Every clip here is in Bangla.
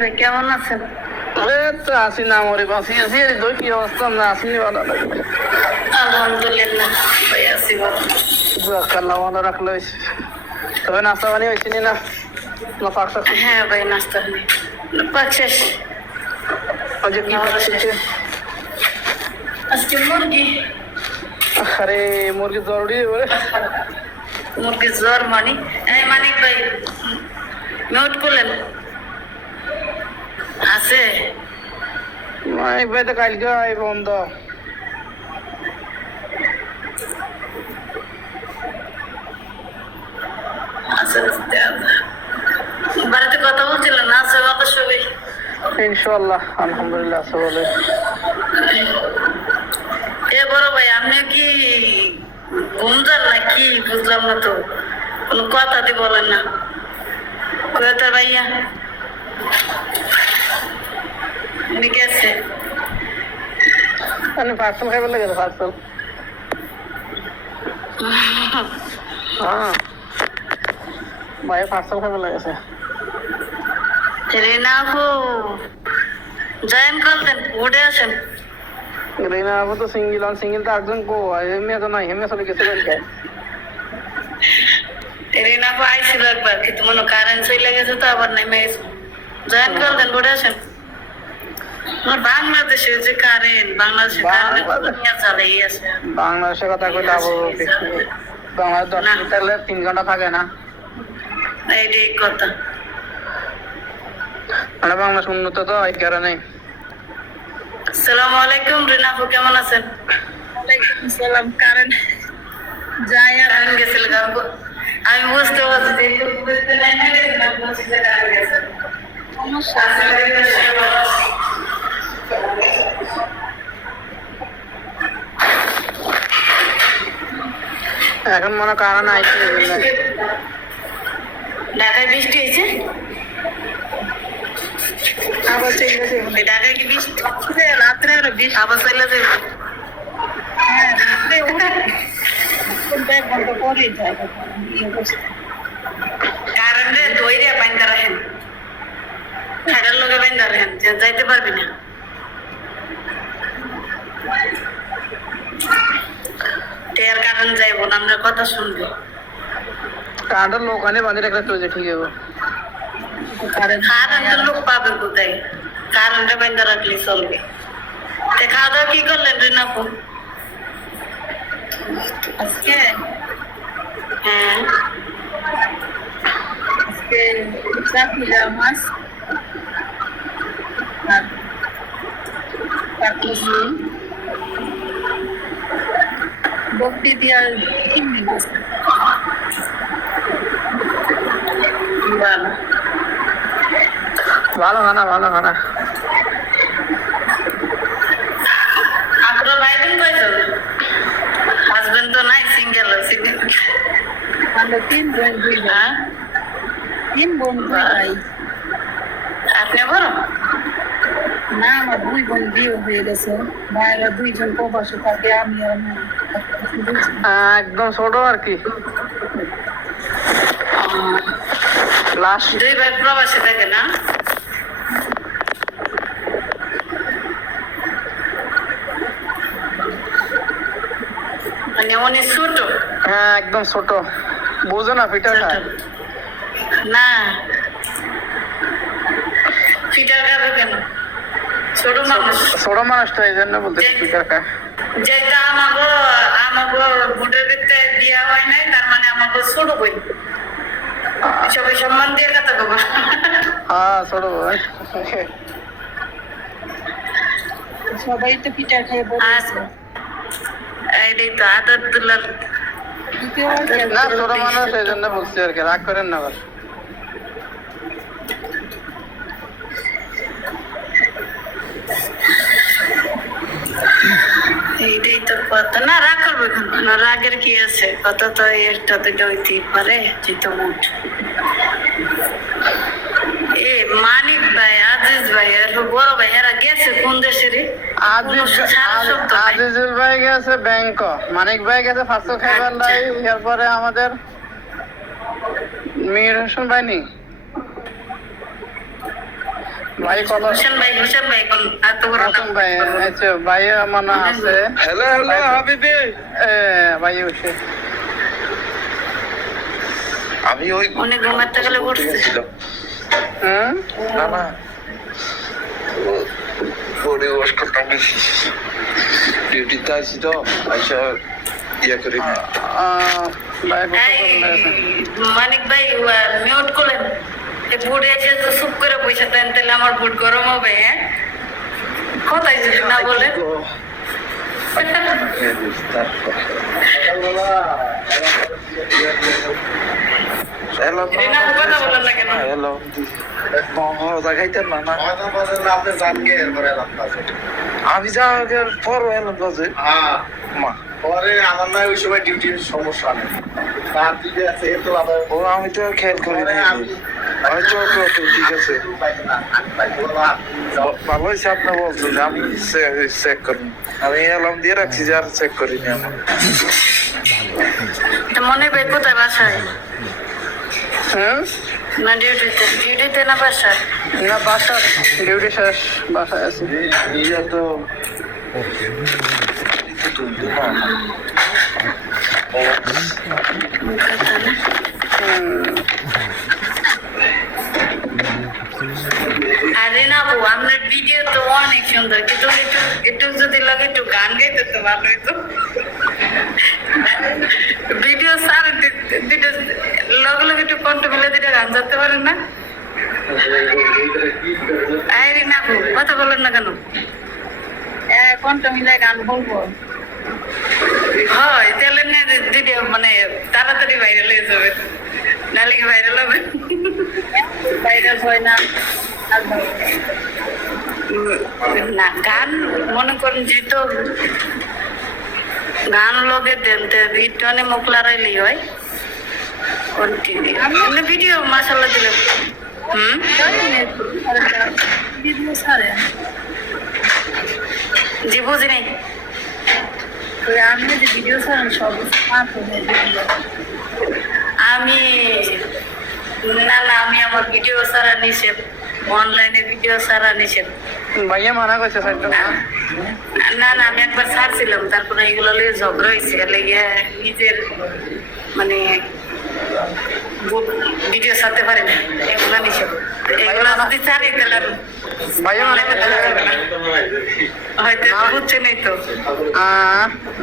ভাই কেমন আছেন? আরে তো আসি না মরে বাঁচি আছি দুই কি অবস্থা না আসিনি ভালো লাগবে আলহামদুলিল্লাহ ভাই আছি ভালো। আল্লাহ ভালো রাখলো তবে নাস্তা পানি হয়েছে না না পাক শাক হ্যাঁ ভাই নাস্তা নেই পাক শেষ। আজকে কি খাচ্ছে আজকে মুরগি। আরে মুরগি জরুরি বলে মুরগি জ্বর এই মানিক ভাই মিউট করলেন আছে মানিক ভাই তো কালকে আই বন্ধ আছে বাড়িতে কথা বলছিলেন না আছে বাবা সবাই ইনশাআল্লাহ আলহামদুলিল্লাহ আছে বলে এ বড় ভাই আপনি কি ঘুম যান নাকি বুঝলাম না তো কোনো কথা দিয়ে বলেন না কোথায় ভাইয়া উনি গেছে আমি পার্সেল খাইবার লাগে পার্সেল হ্যাঁ ভাই পার্সেল খাইবার লাগেছে রিনা আপু জয়েন করতেন উঠে আসেন রিনা আপু তো সিঙ্গেল তো একজন কো এমনি তো নাই এমনি চলে গেছে কালকে রিনা আপু আইছিল একবার কিন্তু মনে কারেন্ট চলে গেছে তো আবার নেমে গেছে জয়েন করতেন উঠে আসেন বাংলাদেশে যে কারেন্ট বাংলাদেশে চালাই আছে বাংলাদেশের কথা কইলে বাংলাদেশ 10 মিনিট 3 ঘন্টা থাকে না এইটাই কথা মানে বাংলাদেশ উন্নত তো এই কারণে আসসালামু আলাইকুম রিনা আপু কেমন আছেন? ওয়ালাইকুম আসসালাম কারেন্ট যাই আর কারেন্ট গেছিল আমি বুঝতে পারছি যে বুঝতে নাই না বুঝতে কারেন্ট গেছে সমস্যা এখন মনে কারণ আইছে ঢাকায় বৃষ্টি হয়েছে আবার চলে যাবে ঢাকায় কি বৃষ্টি রাত্রে আবার চলে যাবে কারেন্টে দইরে বাইন্দা রাখেন খাইটার লোকে বাইন্দা রাখেন যাইতে পারবি না টের কারণ যাইব না আমরা কথা শুনবো কারেন্টের লোক আনে বাঁধে রাখলে চলে ঠিক হবে কারেন্টের লোক পাবে কোথায় কারেন্টে বাইন্দা রাখলে চলবে খাওয়া দাওয়া কি করলেন রিনাপু আজকে হ্যাঁ আজকে চাপিলা মাছ বকরি দিয়া চিংড়ি মাছ ভালো খানা আপনার ভাই বোন কয়জন হাজবেন্ড তো নাই সিঙ্গেল আমরা 3 বোন 2 ভাই 3 বোন 2 ভাই আপনি বড় না আমার 2 বোন বিয়ে হয়ে গেছে ভাইরা 2 জন প্রবাসে থাকে আমি একদম ছোট আর কি লাস্ট 2 ভাই প্রবাসে থাকে না মানে অনেক ছোট হ্যাঁ একদম ছোট বুঝো না পিটার না পিটার খাবে কেন ছোট মানুষটা এই জন্য বলতে পিটার খা যেটা আমাকে ভোটের ভিত্তিতে দেওয়া হয় নাই তার মানে আমাকে ছোট বই সবাই সম্মান দিয়ে কথা বলবো হ্যাঁ ছোট ভাই সবাই তো পিঠা খেয়ে বলছে এইটাই তো আদর দুলার না ছোট মানুষ এই জন্য বলছি আর কি রাগ করেন না এইটাই তো কথা না রাগ করবে না রাগের কি আছে কথা তো একটা দুটো হইতেই পারে যেহেতু মুঠ এ মানিক ভাই আজিজ ভাই আর বড় ভাই এরা গেছে কোন দেশে রে আজিজুল ভাই গেছে ব্যাংক মানিক ভাই গেছে ফার্স্ট খাইবার লাই এরপরে আমাদের মীর হোসেন ভাই নি ভাই কত হোসেন ভাই কোন এত বড় নাম ভাই আচ্ছা ভাই মনে আছে হ্যালো হ্যালো হাবিবি ভাই হচ্ছে আমি ওই অনেক ঘুমাতে গেলে পড়ছে হুম না না পরে ওয়াশ করতাম ডিউটিতে আছি তো আচ্ছা ইয়ে করি না ভাই মানিক ভাই মিউট করলেন বুট এসে তো চুপ করে পয়সা দেন তাহলে আমার বুট গরম হবে হ্যাঁ কোথায় যদি না বলেন হ্যালো রিনা কথা বলেন না কেন হ্যালো দেখাইতেন না না আমি যা পর এলাম বাজে মা পরে আমার নয় ওই সময় ডিউটির সমস্যা নেই তার দিকে আছে তো আবার ও আমি তো খেয়াল করি না আমি তো ঠিক আছে ভালো হয়েছে আপনি বলছেন যে আমি চেক করুন আমি এলাম দিয়ে রাখছি যে আর চেক করিনি আমার মনে ভাই কোথায় বাসায় হুম না ডিউটিতে না বাসায় না বাসা ডিউটি শেষ বাসায় আছি ইয়ে তো তুলতে না আরে না বউ আপনার ভিডিও তো অনেক সুন্দর কিন্তু একটু যদি লাগে একটু গান গাইতে তো ভালো হইতো ভিডিও সার দুটো লগে লগে একটু কণ্ঠ মিলে দুটো গান করতে পারেন না আরে না বউ কথা বলেন না কেন কণ্ঠ মিলে গান বলবো হয় তাহলে না ভিডিও মানে তাড়াতাড়ি ভাইরাল হয়ে যাবে নাহলে কি ভাইরাল হবে ভাইরাল হয় না না গান মনে করেন যে তো গান লগে দেন ভিডিও মুখ লড়াইলেই হয় আমি ভিডিও মাসাল্লাহ দিলে জি বুঝি নাই আমি যে ভিডিও ছাড়েন সব আমি না আমি আমার ভিডিও ছাড়া নিষেধ অনলাইনে ভিডিও ছাড়া নিষেধ ভাইয়া মানা করছে সাইড না আমি একবার ছাড়ছিলাম তারপরে এগুলো লিয়ে ঝগড়া হয়েছে লেগে নিজের মানে ভিডিও ছাড়তে পারি না এগুলো নিষেধ এগুলো যদি ছাড়ি তাহলে ভাইয়া মানা হয়তো বুঝছে নেই তো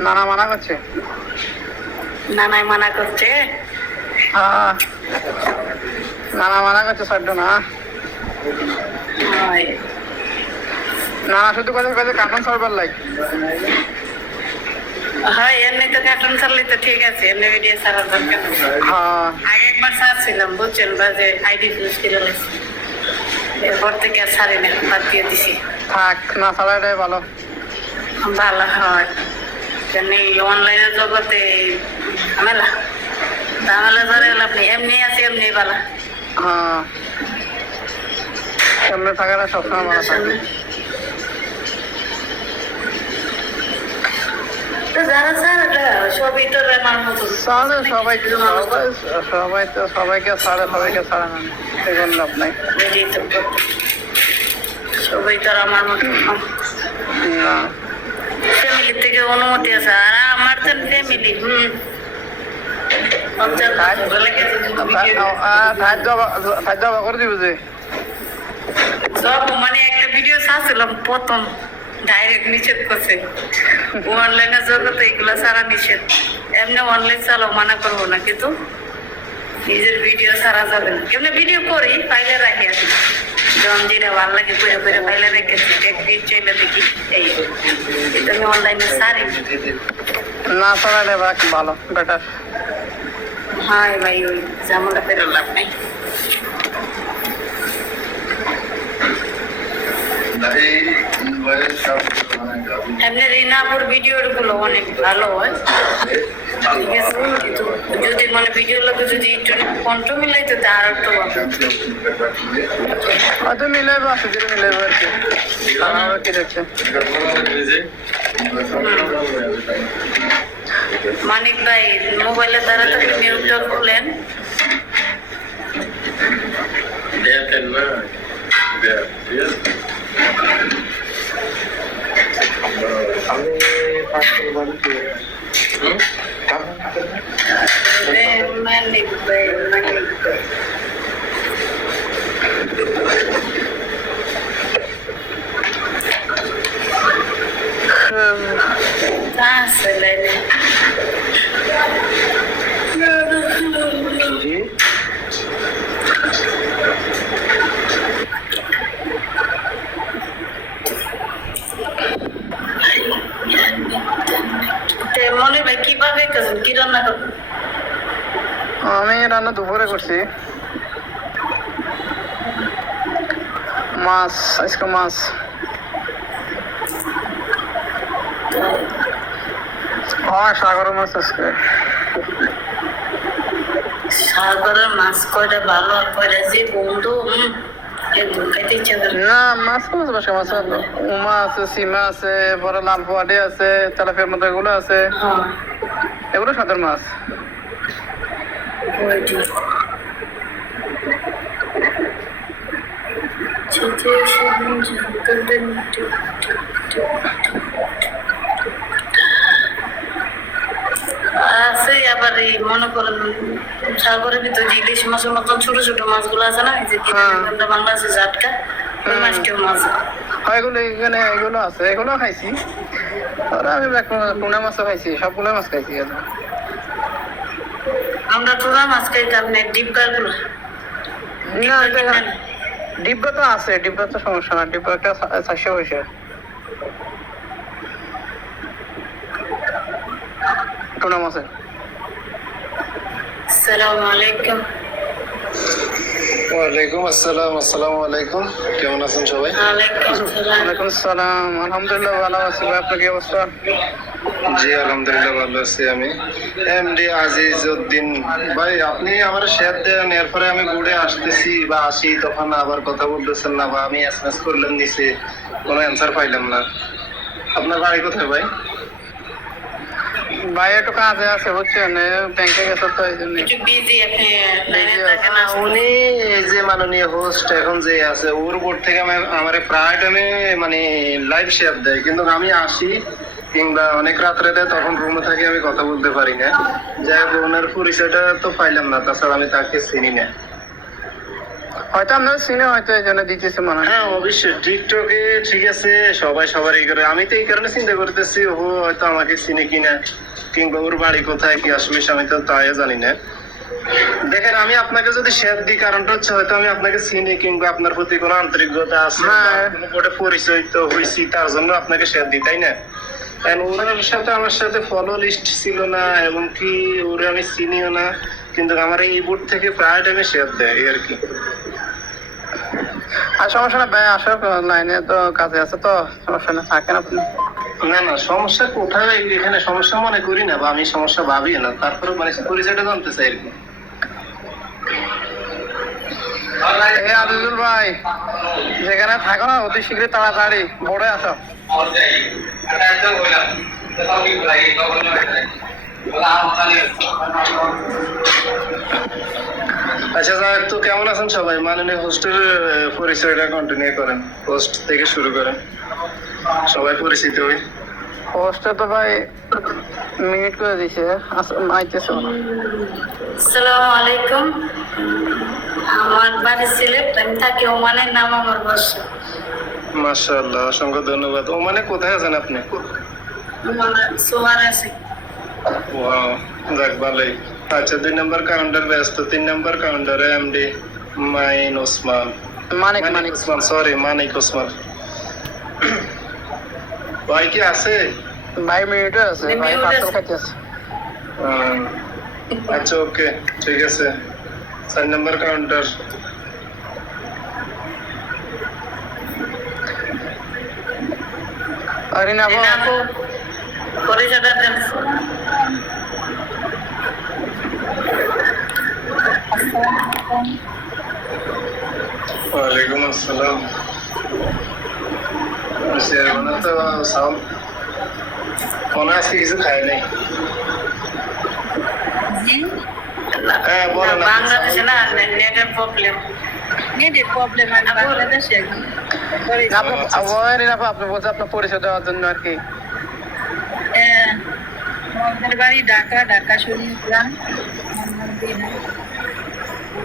নানা মানা করছে নানাই মানা করছে নানা মানা করছে সাইড না নানা শুধু কথা কথা কার্টুন সার্ভার লাইক হয় এমনি তো কার্টুন ছাড়লে তো ঠিক আছে এমনি ভিডিও ছাড়ার দরকার আগে একবার ছাড়ছিলাম বুঝছেন বা যে আইডি ফিউজ করে নিয়েছি এরপর থেকে আর ছাড়ি না বাদ দিয়ে দিছি থাক না ছাড়াটাই ভালো ভালো হয় কেন এই অনলাইনের জগতে ঝামেলা ধরে আপনি এমনি আছে এমনি ভালো সামনে থাকাটা সবসময় ভালো থাকে যারা ছাড়ে সবই তো আমার মতো ছাড়ে সবাইকে ছাড়ে সবাইকে ছাড়ে না এগুলো লাভ নাই সবাই তো আর আমার মতো না ফ্যামিলি থেকে অনুমতি আছে আর আমার তো ফ্যামিলি করে দিব যে সব মানে একটা ভিডিও ছাড়ছিলাম প্রথম ডাইরেক্ট নিষেধ করছে অনলাইনে জগতে এগুলো ছাড়া নিষেধ এমনি অনলাইন চালাও মানা করবো না কিন্তু নিজের ভিডিও ছাড়া যাবে না এমনি ভিডিও করি ফাইলে রাখি আসি যখন যেটা ভালো লাগে করে করে ফাইলে রেখেছি একদিন চলে দেখি এই এটা আমি অনলাইনে ছাড়ি না ছাড়ালে ভালো বেটার হ্যাঁ ভাই ওই ঝামেলা ফেরত লাভ নাই এমনি রিনাপুর ভিডিও গুলো অনেক ভালো হয় ঠিক আছে যদি মানে ভিডিও লোকে যদি একটু কণ্ঠ মিলাইতো তা আর একটু হয়তো মিলাইবো আছে যেটা মিলাইবো আর কি আমার কি দেখছে মানিক ভাই মোবাইলের দ্বারা তো মিউটটা খুলেন দেয়া, ঠিক আছে? আমি পাঁচশো বাড়িতে Manik. Selene. জি মনে ভাই কিভাবে কি রান্না করবো? আমি রান্না দুপুরে করছি মাছ, আজকে মাছ। হ্যাঁ, সাগরের মাছ আজকে। সাগরের মাছ কয়টা ভালো আর কয়টা যে বন্ধু খাইতে ইচ্ছা করে। না, মাছ মাছ বাসা মাছ হলো উমা আছে, সিমা আছে, বড় লাল পোয়াটি আছে, তেলাপিয়ার মতো এগুলো আছে, এগুলো সাদের মাছ। আছে আবার এই মনে করেন সাগরের ভিতরে যে ইলিশ মাছের মতন ছোট ছোট মাছগুলো আছে না, এই যে বাংলাদেশের জাটকা, ওই মাছটিও মাছ। হ্যাঁ, এগুলো এখানে এগুলো আছে, এগুলো খাইছি। আর আমি টুনা মাছও খাইছি, সবগুলো মাছ খাইছি। আমরা টুনা মাছ খাইতাম না, ডিপকার গুলো। না, ডিব্বা তো আছে, ডিব্বা তো সমস্যা না, ডিব্বা একটা 400 পয়সা টুনা মাছের। আসসালামু আলাইকুম। ওয়ালাইকুম আসসালাম। আসসালামু আলাইকুম, কেমন আছেন সবাই? ওয়ালাইকুম আসসালাম। ওয়ালাইকুম আসসালাম, আলহামদুলিল্লাহ ভালো আছি ভাই, আপনার কি অবস্থা? জি আলহামদুলিল্লাহ ভালো আছি আমি। এমডি আজিজউদ্দিন ভাই, আপনি আমার শেয়ার দেন, এরপরে আমি ঘুরে আসতেছি বা আসি, তখন আবার কথা বলতেছেন না, বা আমি এসএমএস করলাম নিচে, কোনো অ্যান্সার পাইলাম না। আপনার বাড়ি কোথায় ভাই? ভাই একটু কাজে আছে বুঝছেন, ব্যাংকে গেছে তো এই জন্য। একটু বিজি, আপনি লাইনে থাকেন না। উনি এই যে মাননীয় হোস্ট এখন যে আছে, ওর বোর্ড থেকে আমার প্রায় টাইমে মানে লাইভ শেয়ার দেয়, কিন্তু আমি আসি কিংবা অনেক রাত্রে দেয়, তখন রুমে থাকি, আমি কথা বলতে পারি না। যাই হোক, ওনার পরিচয়টা তো পাইলাম না, তাছাড়া আমি তাকে চিনি না। হয়তো আপনার সিনে হয়তো এই জন্য দিতেছে মনে হয়। হ্যাঁ অবশ্যই, টিকটকে ঠিক আছে, সবাই সবার এই করে, আমি তো এই কারণে চিন্তা করতেছি ও হয়তো আমাকে চিনে কিনা, কিংবা ওর বাড়ি কোথায় কি আসলে আমি তো তাই জানি না। দেখেন, আমি আপনাকে যদি শেয়ার দিই, কারণটা হচ্ছে হয়তো আমি আপনাকে চিনি, কিংবা আপনার প্রতি কোনো আন্তরিকতা আছে, কোনো বোর্ডে পরিচয় তো হয়েছি, তার জন্য আপনাকে শেয়ার দিই, তাই না? ওনার সাথে আমার সাথে ফলো লিস্ট ছিল না, এমনকি ওরে আমি চিনিও না, কিন্তু আমার এই বোর্ড থেকে প্রায় টাইমে শেয়ার দেয়, এই আর কি। আর সমস্যা না ভাই, আসো, লাইনে তো কাজে আছে তো, সমস্যা না, থাকেন আপনি। না না, সমস্যা কোথায় এখানে সমস্যা মনে করি না, বা আমি সমস্যা ভাবি না, তারপরে মানে পরিচয়টা জানতে চাই আর কি। এই আজিজুল ভাই, যেখানে থাকো না অতি শীঘ্রই তাড়াতাড়ি বোর্ডে আসো। আচ্ছা যাক, তো কেমন আছেন সবাই? মাননীয় হোস্টের পরিচয়টা কন্টিনিউ করেন, হোস্ট থেকে শুরু করেন, সবাই পরিচিত হই। পোস্টে তো ভাই মিনিট করে দিছে, আইতেছে না। আসসালামু আলাইকুম। আমার বাড়ি সিলেট, আমি থাকি ওমানের, নাম আমার বাসা। মাশাআল্লাহ, অসংখ্য ধন্যবাদ। ও মানে কোথায় আছেন আপনি? সোয়ার আছে। ওয়াও, যাক ভালোই। আচ্ছা, 2 নম্বর কাউন্টার ব্যস্ত, 3 নম্বর কাউন্টারে এমডি মাইন ওসমান, মানিক ওসমান, সরি মানিক ওসমান। ভাই কি আছে? ভাই মিনিটে আছে ভাই, পার্সেল খাইতেছে। আচ্ছা ওকে, ঠিক আছে। 4 নম্বর কাউন্টার। আরে না আপু, পরিচয়টা দেন। ওয়ালাইকুম আসসালাম। তো সাউন্ড মনে আজকে কিছু খায় নাই। হ্যাঁ, বলেন। বাংলাদেশে না নেটের প্রবলেম। নেটের প্রবলেম আর বাংলাদেশে এখন আপনি বলছেন আপনার পরিচয় দেওয়ার জন্য আর কি। আমাদের বাড়ি ঢাকা শুনলাম।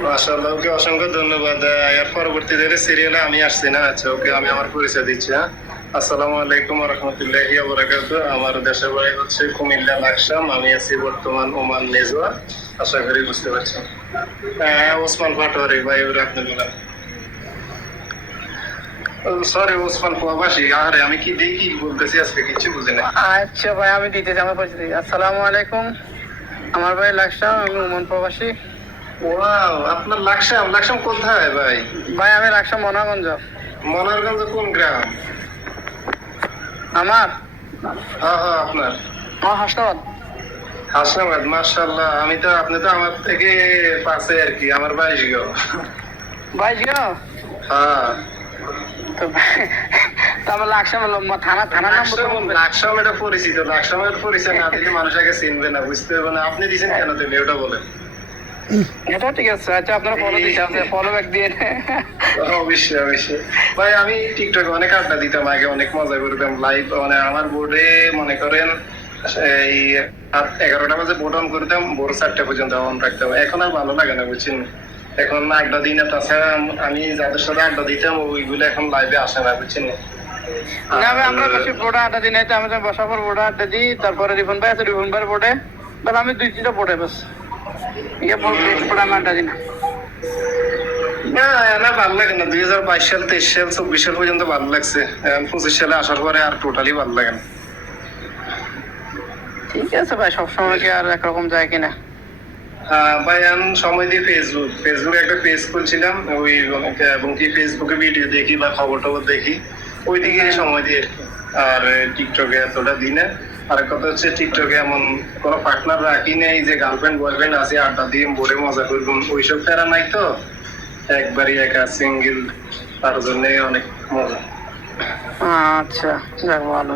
মাশাআল্লাহ, ওকে অসংখ্য ধন্যবাদ। এর পরবর্তীতে সিরিয়ালে আমি আসছি না? আচ্ছা, ওকে আমি আমার পরিচয় দিচ্ছি। হ্যাঁ, আসসালামু আলাইকুম ওয়া রাহমাতুল্লাহি ওয়া বারাকাতুহু। আমার দেশের বাড়ি হচ্ছে কুমিল্লা লাকসাম। আমি আছি বর্তমান ওমান নেজোয়া। আশা করি বুঝতে পারছেন। ওসমান পাটোয়ারি ভাই, ওরা আপনি বলেন। সরি, ওসমান প্রবাসী। আরে আমি কি দেখি বলতেছি, আজকে কিছু বুঝি না। আচ্ছা ভাই, আমি দিতেছি আমার পরিচয়। আসসালামু আলাইকুম, আমার ভাই লাকসাম, আমি ওমান প্রবাসী। ওয়াও, আপনার লাকসাম কোথায় ভাই? ভাই আমি লাকসাম মনাগঞ্জ। মনারগঞ্জ কোন গ্রাম? আমার হ্যাঁ, আপনার হাসনাবাদ। হাসনাবাদ। মাশাআল্লাহ, আপনি তো আমার থেকে পাশে আর কি, আমার 22 গো। 22 গো? হ্যাঁ, তো আমার লাকসাম থানার নাম বলতে। লাকসাম এটা পরিচিত। লাকসামের পরিচয় না দিলে মানুষ আগে চিনবে না, বুঝতে পারবে না। আপনি দিচ্ছেন কেন তুমি ওটা বলেন? এটা ঠিক আছে। আচ্ছা, আপনারা ফলো দিতে হবে, ফলো ব্যাক দিয়ে। অবশ্যই ভাই, আমি টিকটকে অনেক আড্ডা দিতাম আগে, অনেক মজা করতাম লাইভ। মানে আমার বোর্ডে মনে করেন এই 11টা বাজে বোর্ড অন করতাম, ভোর 4টা পর্যন্ত অন রাখতাম। এখন আর ভালো লাগে না, বুঝছেন? এখন আড্ডা দিই না। তাছাড়া আমি যাদের সাথে আড্ডা দিতাম ওইগুলো এখন লাইভে আসে না, বুঝছেন? না ভাই, আমরা বেশি বোর্ডে আড্ডা দিই না। তো আমি বসার পর বোর্ডে আড্ডা দিই, তারপরে রিফন ভাই আছে, রিফন ভাইয়ের বোর্ডে। বাট আমি 2-3টা বোর্ডে বাস বোর্ডে আমি আড্ডা দিই না। না, ভালো লাগে না। 2022 সাল, 23 সাল, 24 সাল পর্যন্ত ভালো লাগছে। 25 সালে আসার পরে আর টোটালি ভালো লাগে না। ঠিক আছে ভাই, সবসময় কি আর একরকম যায় কিনা? ভাই আমি সময় দিই ফেসবুকে একটা পেজ খুলছিলাম, ওই এবং কি ফেসবুকে ভিডিও দেখি বা খবর টবর দেখি, ওই দিকে সময় দিয়ে। আর টিকটকে এতটা দিই না। আর কথা হচ্ছে, টিকটকে এমন কোনো পার্টনার রাখি নেই যে গার্লফ্রেন্ড বয়ফ্রেন্ড আছে আড্ডা দিয়ে বোর্ডে মজা করবো, ওইসব ফেরা নাই তো। একবারই একা সিঙ্গেল, তার জন্য অনেক মজা। আচ্ছা, যাক ভালো।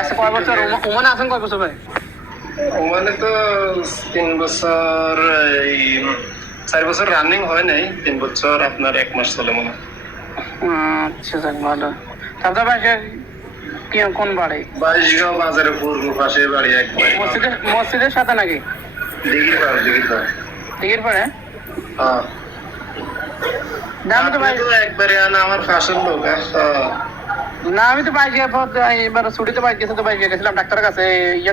আচ্ছা, কয় বছর ওমানে আছেন? কয় বছর ভাই? ওমানে তো 3 বছর, এই 4 বছর রানিং হয় নাই, 3 বছর আপনার 1 মাস চলে মনে হয়। আচ্ছা, যাক ভালো। তারপর ভাই কোন বাড়ি? 22 গাঁও বাজারের পূর্ব পাশে বাড়ি। একবার মসজিদের সাথে নাকি? দিঘির পাড়। দিঘির পাড়ে? হ্যাঁ, আমি তো ভাই একবারে আনা আমার পাশের লোক। না, আমি তো বাইক এবার ছুটিতে বাইক গেছে, তো বাইক গেছিলাম ডাক্তারের কাছে,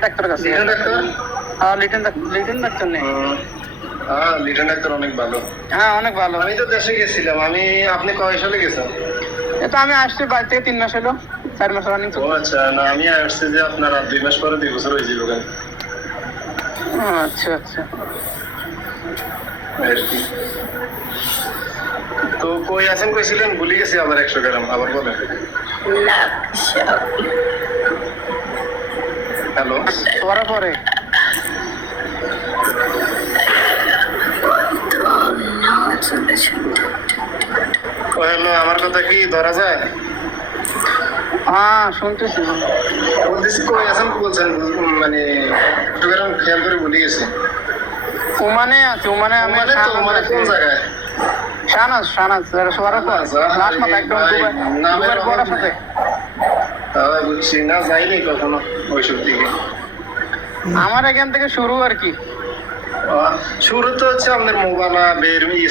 ডাক্তারের কাছে। লিটন ডাক্তার নেই? হ্যাঁ, লিটন ডাক্তার অনেক ভালো। হ্যাঁ, অনেক ভালো। আমি তো দেশে গেছিলাম। আপনি কয় সালে গেছেন? তো আমি আসছি বাড়ি থেকে 3 মাস হলো, 4 মাস রানিং। ও আচ্ছা, না আমি আসছি যে আপনার আর 2 মাস পরে 2 বছর হয়েছিল। আচ্ছা। তো কই আছেন কইছিলেন? ভুলে গেছি আবার 100 গ্রাম। আবার বলেন। হ্যালো, পরে পরে হ্যালো, আমার কথা কি ধরা যায়? হ্যাঁ, শুনতেছি। বলতেছি কই আছেন বলছেন, মানে 100 গ্রাম খেয়াল করে ভুলে গেছি। ওমানে আছে। ওমানে আমি কোন জায়গায়? শাহনাজ সবার পর লাস্ট মাথা একদম দুবার বড় সাথে। বুঝছি না, যাইনি কখনো ওইসব দিকে। আমার এখান থেকে শুরু আর কি। শুরু তো হচ্ছে আপনার মোবাইলা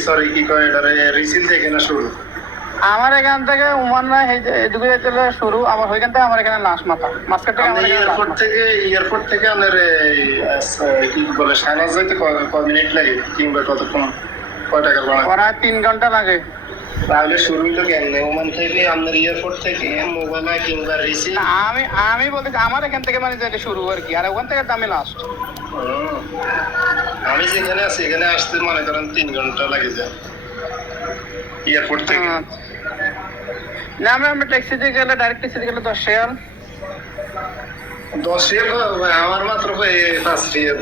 সরি কি কয় এটারে রিসিল থেকে না শুরু? আমার এখান থেকে ওমান না এদিকে চলে শুরু। আমার ওইখান থেকে আমার এখানে লাস্ট মাথা মাঝখান থেকে আমার এয়ারপোর্ট থেকে আপনার কি বলে শাহনাজ যাইতে কয় মিনিট লাগে কিংবা কতক্ষণ, কয় টাকা ভাড়া? প্রায় 3 ঘন্টা লাগে। তাহলে শুরু হইলো কেন? ওমান থেকে আপনার এয়ারপোর্ট থেকে মোবাইলা কিংবা রিসিল? আমি বলতে আমার এখান থেকে মানে যেটা শুরু আর কি, আর ওখান থেকে তো আমি লাস্ট। আমি যেখানে আছি এখানে আসতে মনে করেন 3 ঘন্টা লাগে যায় এয়ারপোর্ট থেকে। না, আমরা ট্যাক্সিতে গেলে, ডাইরেক্ট ট্যাক্সিতে গেলে 10 রিয়াল। 10 রিয়াল? আমার মাত্র 5 রিয়াল।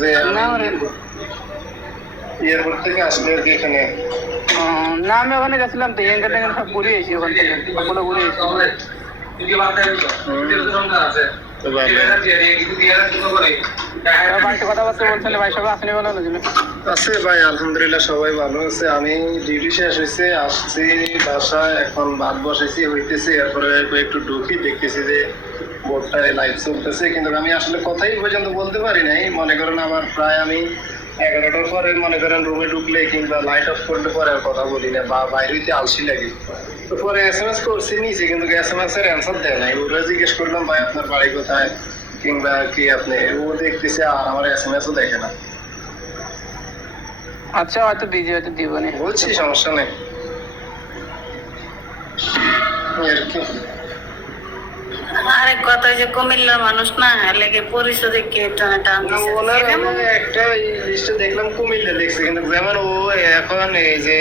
যে এয়ারপোর্ট থেকে আসলে আর কি এখানে। না, আমি ওখানে গেছিলাম তো ইয়াঙ্গা সব ঘুরে এসেছি, ওখান থেকে সবগুলো ঘুরে এসেছি। তো ভালো বাড়িতে কথাবার্তা বলছিলে ভাই, সবাই আসেনি বলো না জন্য? আছে ভাই, আলহামদুলিল্লাহ সবাই ভালো আছে। আমি ডিউটি শেষ হয়েছে, আসছি বাসায়, এখন ভাত বসেছি হইতেছে, এরপরে একটু ঢুকি, দেখতেছি যে বোর্ডটায় লাইভ চলতেছে, কিন্তু আমি আসলে কথাই পর্যন্ত বলতে পারি নাই। মনে করেন আমার প্রায় আমি 11টার পরে মনে করেন রুমে ঢুকলে কিংবা লাইট অফ করলে পরে আর কথা বলি না, বা বাইরে হইতে আলসি লাগে। তো পরে SMS করছি নিচে, কিন্তু SMS এর অ্যান্সার দেয় নাই। ওরা জিজ্ঞেস করলাম ভাই আপনার বাড়ি কোথায় কিংবা কি আপনি, ও দেখতেছে আর আমার SMS-ও দেখে না। আচ্ছা, হয়তো বিজি, হয়তো দিবনি। বলছি সমস্যা নেই আর কি। আরেক কথা যে কুমিল্লার মানুষ না লেগে পরিচয় দেখে টান ওনার আমি একটা লিস্টে দেখলাম কুমিল্লা লিখছে, কিন্তু যেমন ও এখন এই যে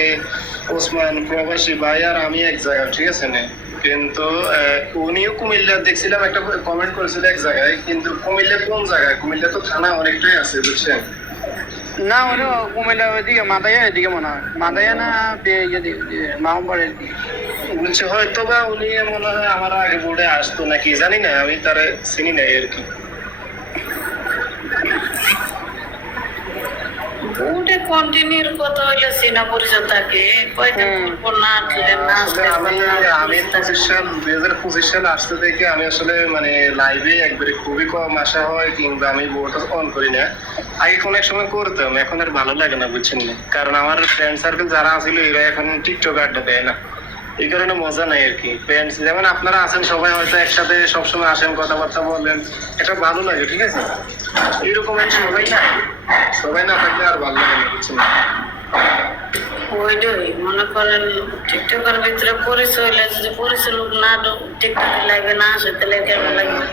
ওসমান প্রবাসী ভাই আর আমি এক জায়গায়, ঠিক আছে না, কিন্তু উনিও কুমিল্লা দেখছিলাম, একটা কমেন্ট করেছিল এক জায়গায়, কিন্তু কুমিল্লা কোন জায়গায়? কুমিল্লা তো থানা অনেকটাই আছে বুঝছেন। না, ওটা কুমিল্লা ওইদিকে মাদায়া, এদিকে মনে হয় মাদায়া না মাহবাড়ের দিকে বলছে হয়তো বা উনি মনে হয় আমার আগে বোর্ডে আসতো নাকি, জানি না, আমি তারে চিনি নাই আর কি। ওটা কন্টিনিউর কথা হইলে সিনা পরিচয় থাকে কয়টা না আসলে না আসলে আমি 2025 সাল আসতে থেকে আমি আসলে মানে লাইভে একবারে খুবই কম আসা হয়, কিংবা আমি বোর্ড অন করি না। আগে কোন এক সময় করতাম, এখন আর ভালো লাগে না বুঝছেন না, কারণ আমার ফ্রেন্ড সার্কেল যারা আছিল এরা এখন টিকটক আড্ডা দেয় না, এই কারণে মজা নাই আর কি। ফ্রেন্ডস যেমন আপনারা আছেন সবাই হয়তো একসাথে সবসময় আসেন, কথাবার্তা বলেন, এটা ভালো লাগে, ঠিক আছে। এইরকম সবাই না থাকলে আর ভালো লাগে না বুঝছেন না। ওইটাই মনে করেন টিকটকের ভিতরে পরিচয় হইলে যদি পরিচয় লোক না টিকটক লাইভে না আসে তাহলে কেমন লাগবে?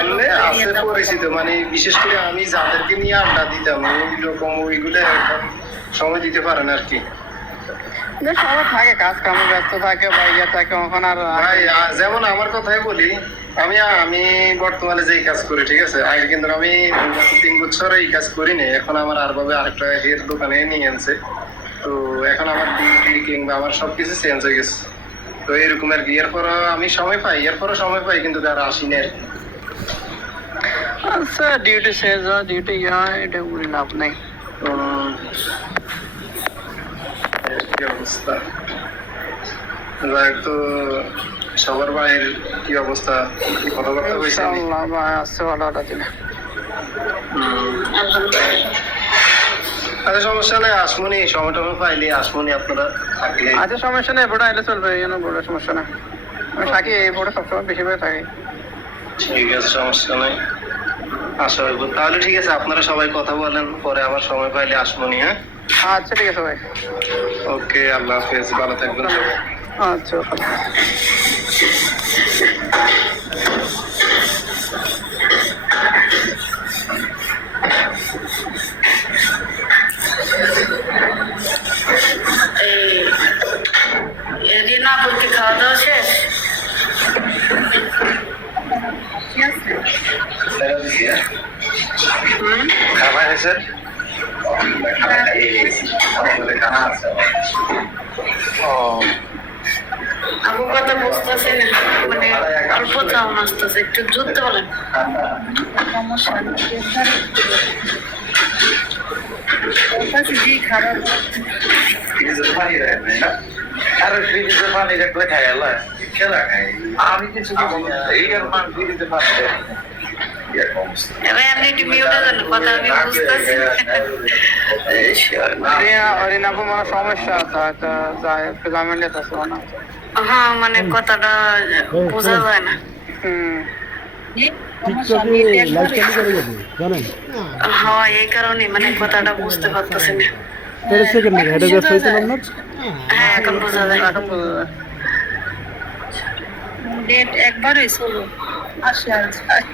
এমনি আছে পরিচিত, মানে বিশেষ করে আমি যাদেরকে নিয়ে আড্ডা দিতাম ওইরকম ওইগুলো এখন সময় দিতে পারেন আর কি। সবাই থাকে, কাজ কামে ব্যস্ত থাকে বা ইয়ে থাকে, ওখানে আর ভাই যেমন আমার কথাই বলি, আমি বর্তমানে যেই কাজ করি, ঠিক আছে, আগে কিন্তু আমি 3 বছর এই কাজ করি নাই। এখন আমার আর ভাবে আরেকটা হেয়ার দোকানে নিয়ে আনছে, তো এখন আমার ডিউটি কিংবা আমার সবকিছু চেঞ্জ হয়ে গেছে। তো এরকম আর কি, এরপরও আমি সময় পাই, কিন্তু আর আসি না আর কি। আচ্ছা, ডিউটি শেষ হয়, ডিউটি এটা বলে লাভ নাই। কি অবস্থা যাই, তো সবার ভাইয়ের কি অবস্থা, কথাবার্তা হয়েছে? ইনশাআল্লাহ ভাই আছে ভালো দিনে। আচ্ছা সমস্যা নেই, আসমনি সময় টময় পাইলে আসমনি আপনারা থাকলে। আচ্ছা সমস্যা নেই, বোর্ডে আইলে চলবে, বোর্ডের সমস্যা নেই। আমি থাকি এই বোর্ডে সবসময় বেশিরভাগ থাকি। ঠিক আছে, সমস্যা নাই, আসা হইব তাহলে। ঠিক আছে, আপনারা সবাই কথা বলেন, পরে আবার সময় পাইলে আসমনি। হ্যাঁ আচ্ছা ঠিক আছে ভাই, ওকে, আল্লাহ হাফেজ, ভালো থাকবেন সবাই। আচ্ছা। এই রিনা বলতে খাওয়া দাওয়া শেষ? খাবার হয়েছে? আপু কথা বুঝতেছে না, মানে অল্প চাউন আসতেছে, একটু জুড়তে বলেন। আর ফ্রিজে পানি রাখলে খাই আল্লাহ খেলা খাই, আমি কিছু এই আর মান ফ্রিজে পানি এবার আপনি একটু মিউটে দেন, কথা আমি বুঝতেছি। রিনাপু মানে সমস্যা আছে, হয়তো যায় একটু ঝামেলা আছে না। হ্যাঁ, মানে কথাটা বোঝা যায় না। হ্যাঁ, এই কারণে মানে কথাটা বুঝতে পারতেছি না। হ্যাঁ, এখন বোঝা যায়। ডেট একবারই চলো আসে আর যায়।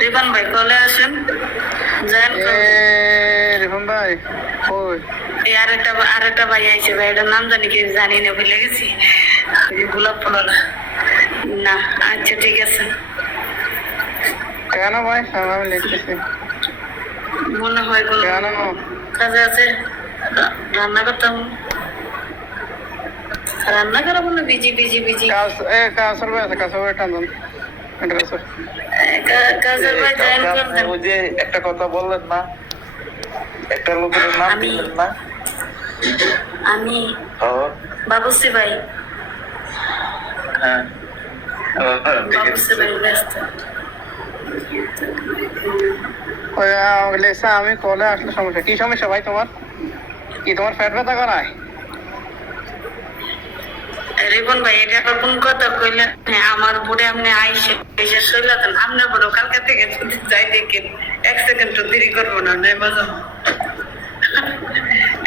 রিপন ভাই কলে আসেন, যান। রিপন ভাই ওই আরেকটা ভাই আইছে ভাই, এটার নাম জানি কি জানি না, ভুলে গেছি। গোলাপ ফুল না। আচ্ছা ঠিক আছে। কেন ভাই আমি লিখতেছি মনে হয় কোনো কেন কাজে আছে, রান্না করতাম, রান্না করা বলে বিজি বিজি বিজি। কাসর ভাই আছে, কাসর ভাই টান কাসর কাজের ভাই জয়েন করতেন। ওই যে একটা কথা বললেন না, একটা লোকের নাম আমি- দিলেন না? আমি ও, বাবুসি ভাই, হ্যাঁ। বাবুসি ভাই ব্যস্ত। লেসা আমি কলে আসলে সমস্যা কি সমস্যা ভাই তোমার? কি তোমার পেট ব্যথা করায়? রিপন ভাই এটা আবার কোন কথা কইলেন? হ্যাঁ, আমার বুড়ে আপনি আইসে এসে শৈলাতেন, আপনার বড় কালকা থেকে যদি যাই দেখেন 1 সেকেন্ড তো দেরি করবো না, নাই মজা।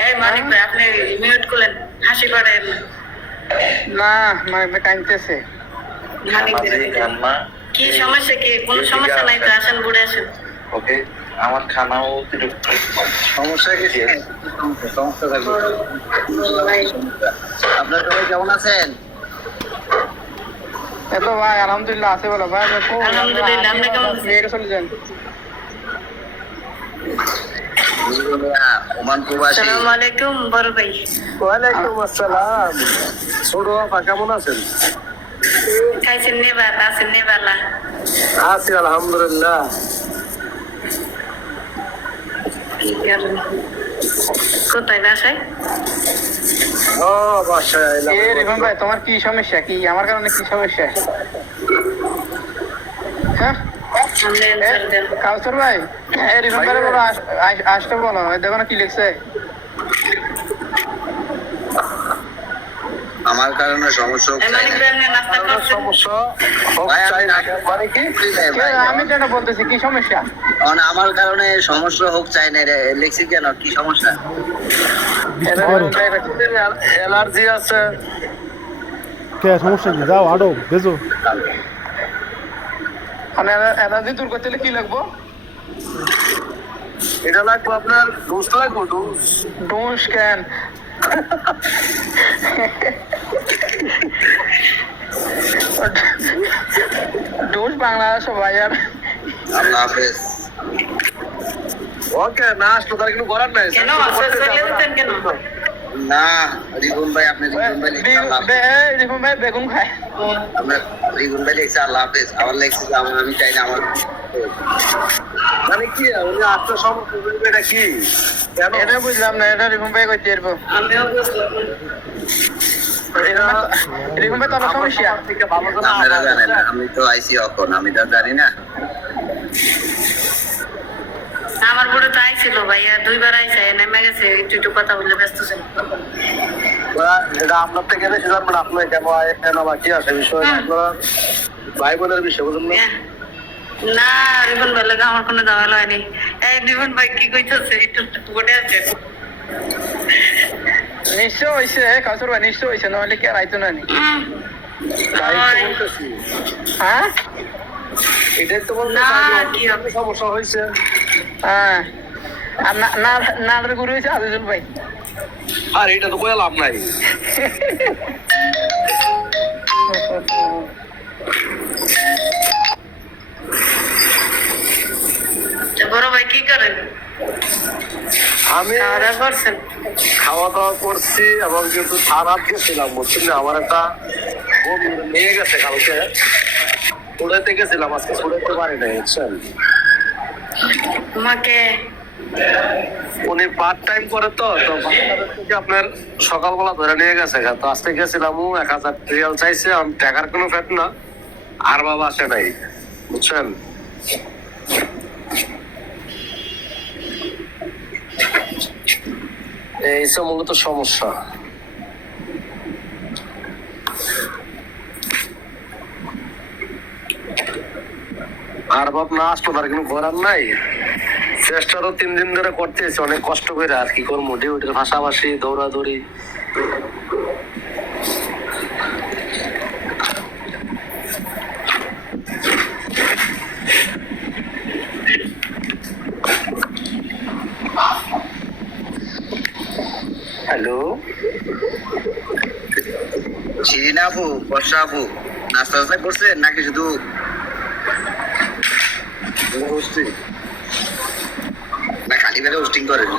এই মানিক ভাই আপনি মিউট করলেন, হাসি পাড়েন না মানে কাঁদতেছে। মানিক আমাদের ভাই। রান্না কি সমস্যা, কি কোনো সমস্যা নাই তো, আসেন বুড়ে আসেন। ওকে, আমার খানাও অতিরিক্ত। সমস্যা কি? সমস্যা থাকবে। আপনার সবাই কেমন আছেন? এত ভাই আলহামদুলিল্লাহ আছে বলো ভাই। আলহামদুলিল্লাহ, আপনি কেমন আছেন? মেয়েকে চলে যান। ওমান প্রবাসী। আসসালামু আলাইকুম বড় ভাই। ওয়ালাইকুম আসসালাম। ছোট আপা কেমন আছেন? খাইছেন নেবার, আছেন নেবালা? আছি আলহামদুলিল্লাহ। কোথায় বাসায়? ও বাসায় এ রিপন ভাই তোমার কি সমস্যা? কি আমার কারণে কি সমস্যা? হ্যাঁ সামনে answer দেন। কাউসার ভাই এই রিপন ভাই বলো আসতে বলো, দেখো না কি লিখছে। আমার কারণে সমস্যা এই মানিক ভাই আপনি নাস্তা করছেন? সমস্যা মানে কি? আমি কেন বলতেছি কি সমস্যা? আমার কারণে সমস্যা হোক চাই না রে, লিখছি কেন কি সমস্যা? অ্যালার্জি আছে। কে সমস্যা কি? যাও আডো বেজো। এনার্জি দূর করতে হলে কি লাগবো? এটা লাগবে আপনার ডোজ লাগবে, ডোজ। ডোজ কেন? ডোজ বাংলাদেশ ভাই আর আল্লাহ হাফেজ। ওকে না আসলে তার কিছু করার নাই। কেন চলে যেতেন কেন? না রিগুন ভাই, আপনি রিগুন ভাই লিখছে আল্লাহ হাফেজ। রিপন ভাই বেগুন খায়। আপনার রিগুন ভাই লিখছে আল্লাহ হাফেজ, আবার লিখছে যে আমি চাই না আমার। মানে কি উনি আপনার সমস্যা বলবে এটা কি? কেন? এটা বুঝলাম না, এটা রিপন ভাই করতে পারবো। আমিও বুঝলাম না। রিপন ভাই তোমার সমস্যা? থেকে ভালো জানা আপনারা জানেন না, আমি তো আইসি এখন, আমি তো জানি না। আমার বুড়ো তো আইছিল ভাইয়া, 2 বার আইছে, নেমে গেছে, একটু একটু কথা বললে ব্যস্ত ছিল। এটা আপনার থেকে বেশি জানবেন আপনি কেন কেন বা কি আছে বিষয় আপনারা ভাই বোনের বিষয় বুঝুন না। না রিপন ভাই লাগে আমার কোনো ঝামেলা হয়নি। এই রিপন ভাই কি কইতেছে একটু বলে আছে? নিশ্চয় হয়েছে কাউসার ভাই, নিশ্চয় হয়েছে, নাহলে কি আর আইতো না নি? তাই তো ওই, বলতেছি। হ্যাঁ এটাই তো বলতে না, চাই কি যে হবে? সমস্যা হয়েছে। হ্যাঁ আর নাড়ের গুরু হয়েছে আজিজুল ভাই। আর এটা তো কোনো লাভ নাই। বড় ভাই কি করেন? আমি খাওয়া দাওয়া করছেন? খাওয়া দাওয়া করছি এবং কিন্তু খারাপ গেছিলাম বুঝছেন না, আমার একটা বন্ধু নিয়ে গেছে কালকে, উড়াইতে গেছিলাম, আজকে উড়াইতে পারি নাই বুঝছেন। তোমাকে উনি পার্ট টাইম করে তো বাংলাদেশ থেকে আপনার সকালবেলা ধরে নিয়ে গেছে, তো আজকে গেছিলাম 1000 রিয়াল চাইছে, আমি টাকার কোনো ফ্যাট না, আর বাবা আসে নাই বুঝছেন। এই সব মূলত সমস্যা। আর বাপ না আসলো তার কোনো করার নাই, চেষ্টা তো 3 দিন ধরে করতেছি অনেক কষ্ট করে, আর কি করবো, ডিউটির পাশাপাশি দৌড়াদৌড়ি। হ্যালো শিরিন আপু, বর্ষা আপু, নাস্তা টাস্তা করছেন নাকি শুধু হোস্টিং না খালি বেলা হোস্টিং করেন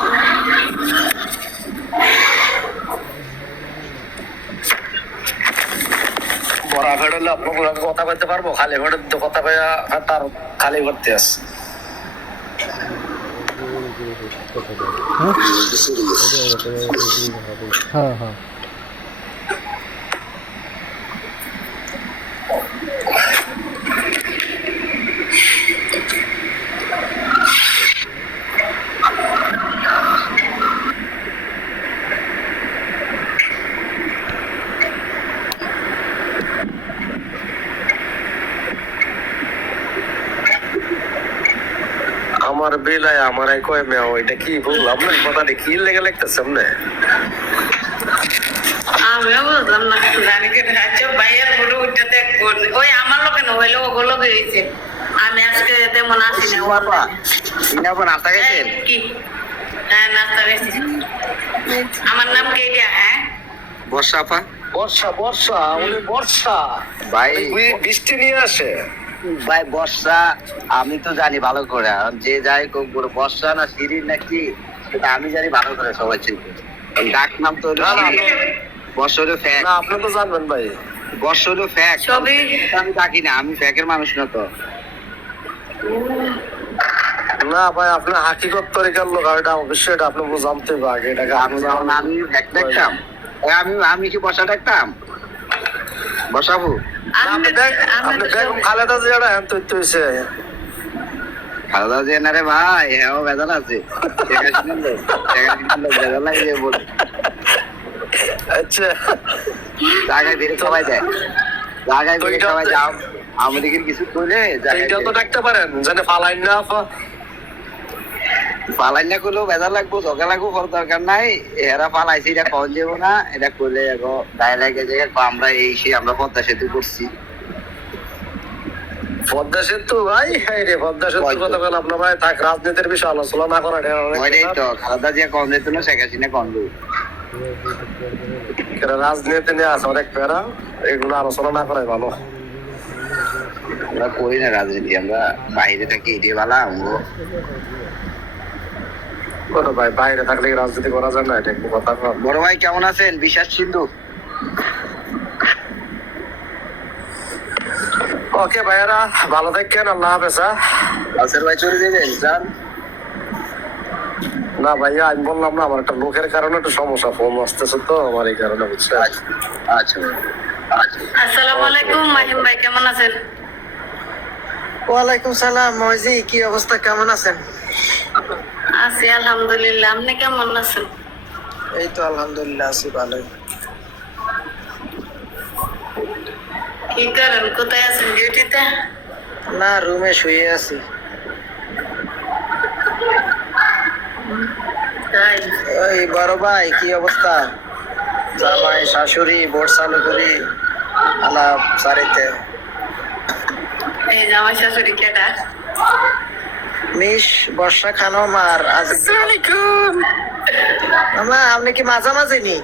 বড়া ফেড হলে আপনার কথা বলতে পারবো, খালি ফেডের তো কথা পাইয়া তার খালি করতে আসে। হ্যাঁ হ্যাঁ আমার বেলায় আমার কয় মেয়া ওইটা কি বললাম না, কথাটা কি লেগে লাগতেছে না। আমিও বুঝলাম না, জানি কি আচ্ছা ভাইয়ের ফটো উঠতে ওই আমার লোকে না হইলো ওগুলো হয়েছে। আমি আজকে তেমন আসি না। নাস্তা খাইছেন কি? হ্যাঁ নাস্তা খাইছি। আমার নাম কেডিয়া। হ্যাঁ বর্ষা আপা বর্ষা বর্ষা উনি বর্ষা ভাই বৃষ্টি নিয়ে আসে। ভাই বর্ষা আমি তো জানি ভালো করে, আর যে যাই হোক বড় বর্ষা না শিরিন না কি সেটা আমি জানি ভালো করে, সবাই চিনবে। ডাক নাম তো হলো না, না, বর্ষা হলো ফ্যাক, না আপনি তো জানবেন ভাই। বর্ষা হলো ফ্যাক, ছবি আমি ডাকি না, আমি ফ্যাকের মানুষ না তো। না ভাই আপনি হাকিকত তরিকার লোক, এটা অবশ্যই এটা আপনি জানতে হবে আগে এটাকে। আমি যখন আমি ফ্যাক দেখতাম, আমি কি বর্ষা দেখতাম বসাবো? আপনি দেখুন খালেদা জিয়াটা হ্যাঁ তৈরি হয়েছে। খাওয়া যে না রে ভাই, হ্যাঁ বেজাল আছে, বেজাল লাগে বলে আচ্ছা জায়গায় বেড়ে সবাই যায়, জায়গায় বেড়ে সবাই যাও আমাদের কিছু করলে এইটা তো দেখতে পারেন যেন ফালাইন না পালাই না করলেও বেজার লাগবো, ঝগড়া লাগবো, কোনো দরকার নাই। এরা পালাইছে এটা কখন যাবো না, এটা করলে গায়ে লাগে যে আমরা এই সে আমরা পদ্মা সেতু করছি। পদ্মা সেতু ভাই, হ্যাঁ রে পদ্মা সেতুর কথা বলে আপনার ভাই থাক, রাজনীতির বিষয় আলোচনা না করা ওইটাই তো খালেদা জিয়া কম যেত না, শেখ হাসিনা কম দেবো। রাজনীতি নিয়ে আছে অনেক প্যারা, এগুলো আলোচনা না করাই ভালো। আমরা করি না রাজনীতি, আমরা বাইরে থাকি, এটাই ভালো। আমরাও ভাই বাইরে থাকলে কি রাজনীতি করা যায় না, এটা একটু কথা। বড় ভাই কেমন আছেন? বিশ্বাস সিন্ধু ওকে ভাইয়ারা ভালো থাকেন, আল্লাহ হাফেজ। আলসের ভাই চলে যাবেন যান। না ভাইয়া আমি বললাম না, আমার একটা লোকের কারণে একটু সমস্যা, ফোন আসতেছে তো আমার এই কারণে, বুঝছে। আচ্ছা আসসালামু আলাইকুম মাহিম ভাই, কেমন আছেন? ওয়ালাইকুম সালাম মজি, কি অবস্থা, কেমন আছেন? আছি আলহামদুলিল্লাহ, আপনি কেমন আছেন? এই তো আলহামদুলিল্লাহ আছি ভালোই। কি করেন, কোথায় আছেন? ডিউটিতে? না, রুমে শুয়ে আছি। তাই ওই বড় ভাই কি অবস্থা? জামাই শাশুড়ি বোর্ড চালু করি আলাপ সারিতে। এই জামাই শাশুড়ি কেটা? মিস বর্ষা খানম আর আসসালামাইকুম। মামা আপনি কি মাঝামাঝি নি?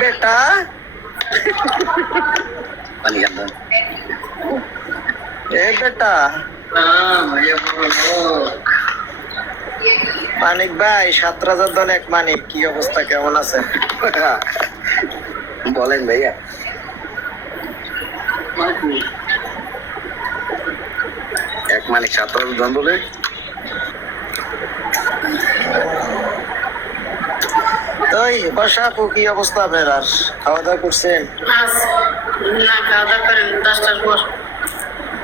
বেটা এ বেটা মানিক ভাই, ৭,০০০ দল এক মানিক, কি অবস্থা, কেমন আছে? বলেন ভাইয়া। এক মালিক ৭,০০০ জন বলে ওই বর্ষা আপু, কি অবস্থা আপনার? আর খাওয়া দাওয়া করছেন? না, খাওয়া দাওয়া করেন 10টার পর।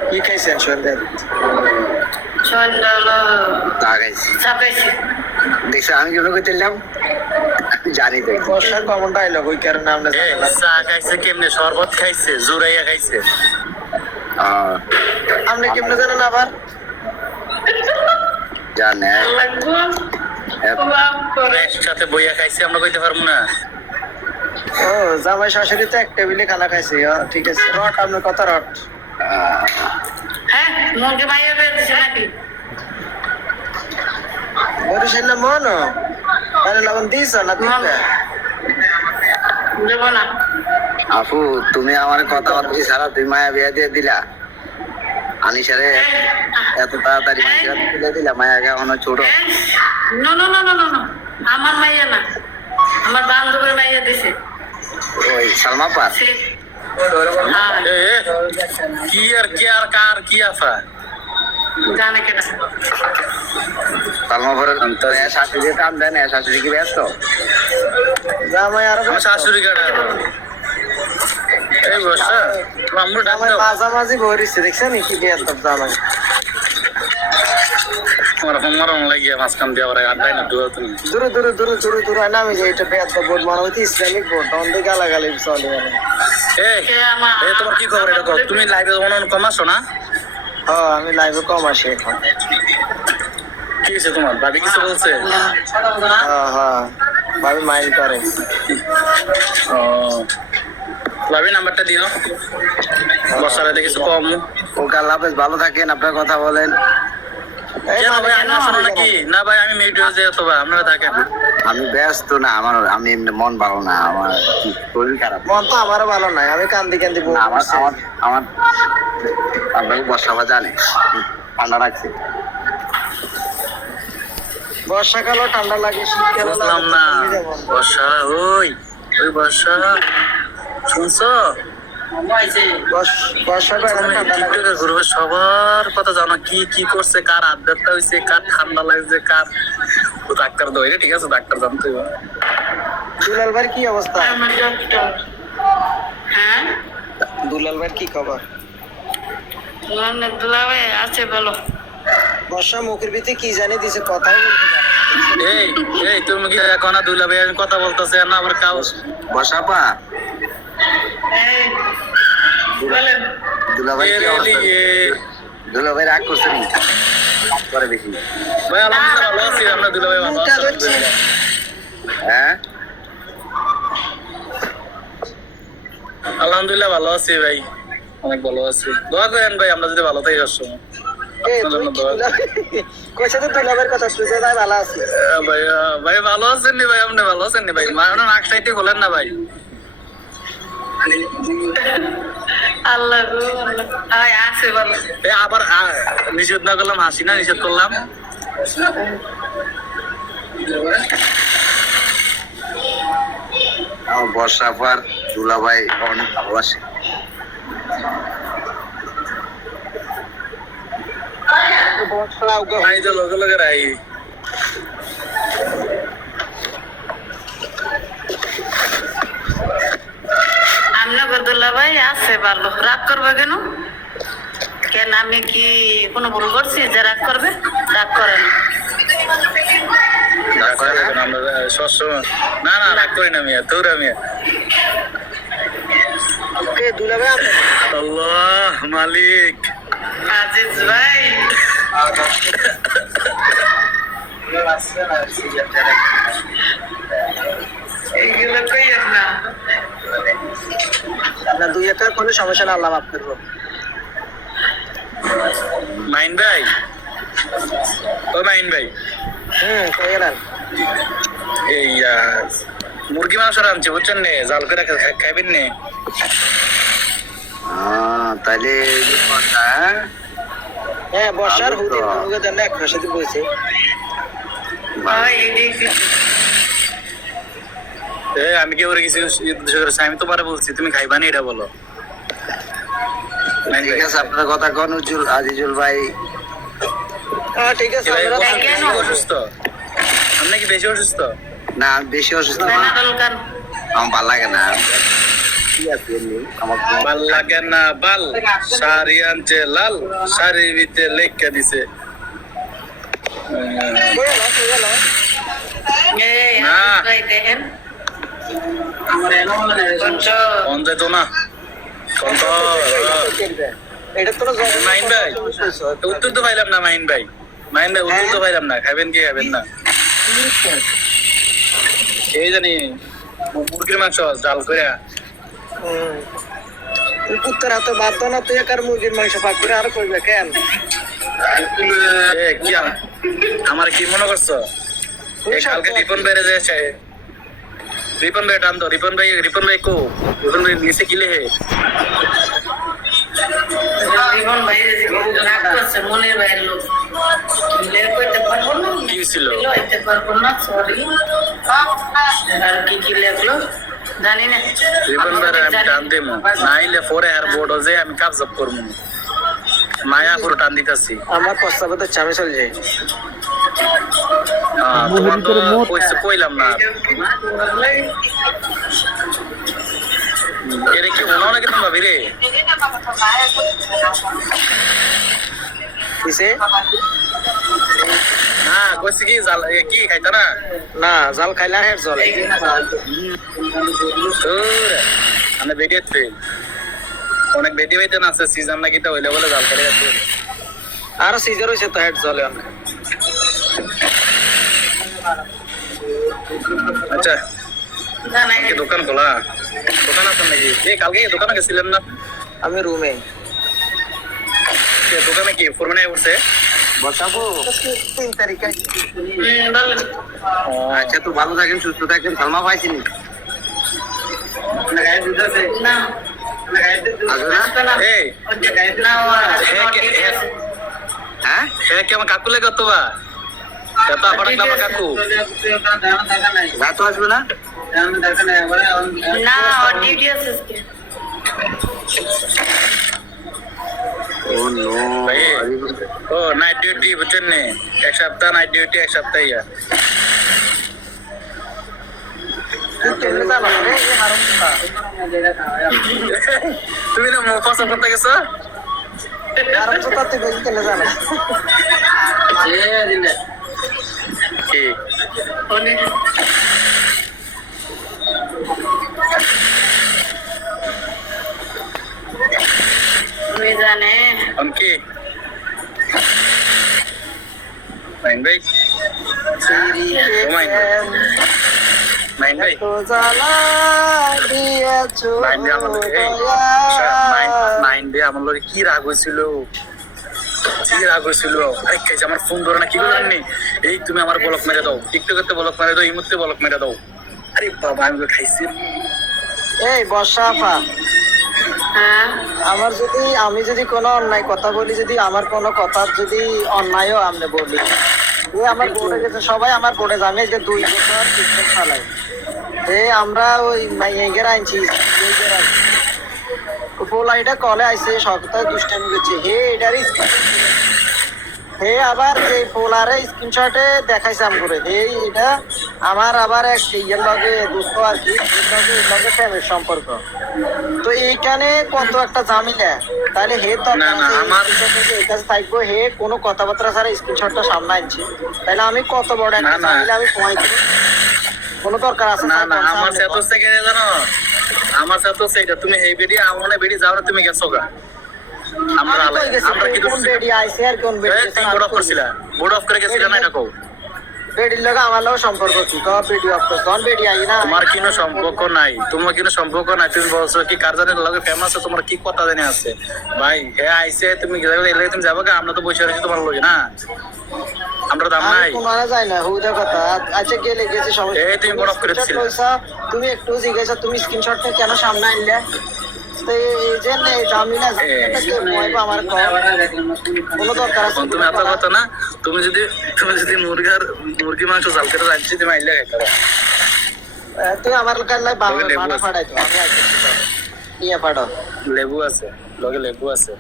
কি খাইছেন সন্ধ্যে? সন্ধ্যা হলো চা খাইছি। চাপাইছি। দেখছো আমি কেমন করছিলাম, জানি তো। বর্ষা কমন ডাইলগ, ওই কারণে আমরা চা খাইছে কেমনে, শরবত খাইছে, জুরাইয়া খাইছে। আপনি কেমনে জানেন আবার? জানে লাগবো সাথে বইয়া খাইছে, আমরা কইতে পারবো না। ও জামাই শাশুড়ি তো এক টেবিলে খানা খাইছে। ঠিক আছে, রট আপনার কথা রট। হ্যাঁ, মুরগি ভাইয়া বেড়েছে নাকি? বরিশাল না মন তাহলে লবণ দিয়েছ না? দিলে দেবো না। আপু তুমি আমার কথা বলছি সারা, তুমি মায়া বিয়া দিয়ে দিলা। আনিসারে এত তাড়াতাড়ি মাইয়া তুলে দিলাম, মায়া এখনো ছোট। No no no no no no, আমার মাইয়া না, আমার বান্ধবীর মাইয়া দিছে। ওই সালমা পা হ্যাঁ, কি আর কি আর কার কি আফা জানে কেনা। সালমা পরে শাশুড়ি কাম দেয় না, শাশুড়ি কি ব্যস্ত? জামাই আরো আমার শাশুড়ি কাটা এই বসা আমরা ডাক জামাই দাও মাঝামাঝি ভরিছে, দেখছেন কি বিয়ার দাম জামাই। আমার হোমওয়ার্ক লাগিয়ে মাঝখান দিয়ে আবার আড্ডাই না দুয়া তুমি দূরে দূরে দূরে দূরে দূরে নামে যে এটা বিয়ার দাম বোর্ড মারা হইতে ইসলামিক বোর্ড, তখন দিয়ে গালাগালি চলে মানে। এই তোমার কি খবর এটা কও? তুমি লাইভে অনলাইন কম আসো না? হ্যাঁ আমি লাইভে কম আসি এখন। কি হয়েছে তোমার? ভাবি কিছু বলছে? হ্যাঁ হ্যাঁ ভাবি মাইন্ড করে। ও ভাবি নাম্বারটা দিও, বসারে দেখি কিছু কম। ওকে আল্লাহ হাফেজ, ভালো থাকেন, আপনার কথা বলেন। কেন ভাই আমি আসো না নাকি? না ভাই আমি মিউট হয়ে যাই, তো ভাই আপনারা থাকেন। আমি ব্যস্ত না, আমি এমনি মন ভালো না, আমার শরীর খারাপ। মন তো আমারও ভালো নাই, আমি কান্দি কান্দি বউ আমার করছি। আমার আমার আপনাকে বর্ষা জানে ঠান্ডা লাগছে। বর্ষাকালও ঠান্ডা লাগে, শীতকালও বুঝলাম না বর্ষা, ওই ওই বর্ষা শুনছো? বর্ষাকাল তুমি ঠান্ডা লাগে। টিকটকের গ্রুপে সবার কথা জানো, কি কি করছে, কার আড্ডাটা হয়েছে, কার ঠান্ডা লাগছে, কার ডাক্তার দৌড়ে, ঠিক আছে ডাক্তার জানতে হবে। দুলাল ভাইয়ের কি অবস্থা? আমার ডক্টর। হ্যাঁ, দুলাল ভাইয়ের কি খবর? দুলাভাই আছে বলো। বর্ষা মুখের ভিতরে কি জানি দিছে, কথাই বলতে পারে না। এই এই তুমি কি এখন দুলা ভাই আমি কথা বলতেছে না আবার কাউ বর্ষাপা এই, বলেন। দুলাভাই কি অবস্থা? দুলাভাই রাগ করছে নি? রাগ করে বেশি। ভাই আলহামদুলিল্লাহ ভালো আছি, আমরা দুলা ভাই ভালো মুখটা আছি। ধরছি। হ্যাঁ আলহামদুলিল্লাহ ভালো আছি ভাই, অনেক ভালো আছি। দোয়া করেন ভাই আমরা যদি ভালো থাকি সবসময়। এই, তুই কি দুলাল- কইছে তো দুলাল ভাইয়ের কথা, তুই ভাই ভালো আছিস। ভাই ভাই ভালো আছেন নি ভাই? আপনি ভালো আছেন নি ভাই? মানে নাক সাইতে খোলেন না ভাই। আল্লাহ গো আল্লাহ। আয় আছে বলো। এই আবার নিষেধ না করলাম, হাসি না নিষেধ করলাম। আমার বর্ষাপার দুলাভাই অনেক ভালোবাসে। ভাই তো লগে লগে রাই আমরা দুলাভাই আছে ভালো। রাগ করবে কেন? কেন আমি কি কোনো ভুল করছি যে রাগ করবে? রাগ করে না। রাগ করে না কেন? আমরা সবসময় না না রাগ করি না মিয়া, তোরা মিয়া। এই দুলাল ভাই আপনি আল্লাহ মালিক। আজিজ ভাই, এইগুলো কইয়েন না। না, দুই একটা কোনো সমস্যা না, আল্লাহ মাফ করবো। মাইন ভাই, ও মাইন ভাই, কই গেলেন? এই মুরগি মাংস রাঁধছে বুঝছেন নে, জাল করে খাইবেন নে। তাইলে এই যে কথা, হ্যাঁ? হ্যাঁ বর্ষার ভালো তো। হুদির মুখে দেন এক মাসে দিন বইছে। হয় এই আমি কি ওরে কিছু উদ্দেশ্য করেছি? আমি তোমারে বলছি তুমি খাইবা না, এটা বলো। মাইন ঠিক ভাই, আছে, আপনার কথা কোন আজিজুল ভাই? হ্যাঁ ঠিক আছে, কি ভাই, আমরা কেন? অসুস্থ? আপনি কি বেশি অসুস্থ? না আমি বেশি অসুস্থ না, বেনারল গান। আমার ভালো লাগে না। কি আছে এমনি, আমার কোনো- ভাল লাগে না বাল, শাড়ি আনছে লাল, শাড়ি ভিতরে লেখা দিছে। কই গেল? এই না। আজিজ ভাই দেখেন। বুঝছো? ফোন যেত না, ফোন তো এটা তো মাইন ভাই, উত্তর তো পাইলাম না মাইন ভাই। মাইন ভাই উত্তর তো পাইলাম না, খাবেন কি খাবেন না? এই জানি মুরগির মাংস জাল করে। কুত্তার হাতে বাধ্য না, তুই একার মুরগির মাংস পাক করে আর করবে কেন? কি আমার কি মনে করছো? এই কালকে রিপন বেড়ে যাচ্ছে, রিপন ভাই টান তো, রিপন ভাই কো, রিপন ভাই নিচে গিলে হে জীবন ভাই রাগ করছে, মনের ভাইয়ের লোক কিলে কইতে পারবো না, কি ছিল? লইতে পারবো না, সরি। আর কি কি লেখলো জানি না। রিপন ভাই আমি টান দেবো, নাইলে পরে আর বোর্ড যে আমি কাবজাব করবো। মায়া পুরো টান দিতেছি। আমার প্রস্তাবে তো চামে চলে যায়। তোমার তো কইলাম না, এর কি মনে হয় কিন্তু ভাবি রে কিসে? না কইছি কি জাল কি খাইতা না না, জাল খাইলে হের জলে। মানে বেরিয়ে অনেক বেটি বেটে না আছে সিজন নাকি তো হইলে বলে জাল করে যাচ্ছে। আর সিজার হইছে তো হেড জলে অনেক। আচ্ছা জানাই কি দোকান খোলা? দোকান আছে নাকি? এই কালকে দোকানে গেছিলেন না? আমি রুমে। দোকানে কি ফোরম্যানে উঠছে? বসাবো 3 তারিখে। বলেন। আচ্ছা, তো ভালো থাকেন, সুস্থ থাকেন। সালমা পাইছিনি? না আসবে না? এই না হ্যাঁ, হ্যাঁ কি আমার কাকু লেগে কত বা কত আপনার নাম কাকু রাত আসবে না? না ডিউটি আছে আজকে। ও নো, ভাই ও নাইট ডিউটি বুঝছেন নে, এক সপ্তাহ নাইট ডিউটি, এক সপ্তাহ ইয়া। তুমি না পছন্দ করতে গেছো? কি তুমি জানে কি মাইন ভাই মাইন ভাই মাইন ভাই মাইন ভাই আমার লোক কি রাগ হয়েছিল, কি রাগ হয়েছিল। আরে খাইছে আমার ফোন ধরে না, কি করেন নি? এই তুমি আমার ব্লক মেরে দাও, টিকটকেতে ব্লক মেরে দাও, এই মুহূর্তে ব্লক মেরে দাও। আরে বাবা আমি খাইছি। এই বর্ষা আপা, হ্যাঁ আমি যদি কোনো অন্যায় কথা বলি, যদি আমার কোনো কথা যদি অন্যায়ও আমি বলি, আমার বোর্ডে গেছে, সবাই আমার বোর্ডে জানে যে 2 বছর ক্রিকেট খেলায়। আমরা ওই মাইয়ের আনছি, পোলাইটা কলে আইসে সপ্তাহে দুষ্টামি করছে। হে আবার এই পোলারে স্ক্রিনশটে দেখাইছে আম করে। এটা আমার আবার এক ইয়ের লগে দুঃখ আর কি, লগে ফ্যামিলির সম্পর্ক। তো এইখানে কত একটা ঝামেলা। তাহলে হে তো কাছে থাকবো, হে কোনো কথাবার্তা ছাড়া স্ক্রিনশটটা সামনে আনছে, তাহলে আমি কত বড় একটা ঝামেলা আমি কমাই দিব? কোনো দরকার আছে না না আমার সাথে হচ্ছে কি জানো, আমার সাথে হচ্ছে এটা তুমি এই বেডি আমনে বেডি যাও না, তুমি গেছো গা। আমরা আমরা কি কোন বেডি আইছে আর কোন বেডি তুমি বোর্ড অফ করছিলা, বোর্ড অফ করে গেছিলা না? এটা কও বেডির লগে আমার লগে সম্পর্ক কি? তো বেডি অফ করছ, কোন বেডি আই না? তোমার কোনো সম্পর্ক নাই, তোমার কোনো সম্পর্ক নাই। তুমি বলছো কি কার জানে লগে ফেমাস, তোমার কি কথা জানি আছে ভাই? হে আইছে তুমি এলে তুমি যাবে গা, আমরা তো বসে রইছি তোমার লগে না, আমরা দাম নাই। মানা যায় না হুদা কথা। আচ্ছা গেলে গেছে সমস্যা। এই তুমি বড় করে দিছিস, তুমি একটু জিজ্ঞাসা, তুমি স্ক্রিনশটটা কেন সামনে আনলে? তো এই যে জামিনা এটাকে ময়বা আমার কোনো দরকার আছে? তুমি এত কথা না, তুমি যদি মুরগি মাংস জাল করে রাখছি, তুমি আইলে খাইতে পারো। তুই আমার কাছে বাবা ফাড়াইতো, আমি ইয়া ফাড়ো। লেবু আছে লগে, লেবু আছে।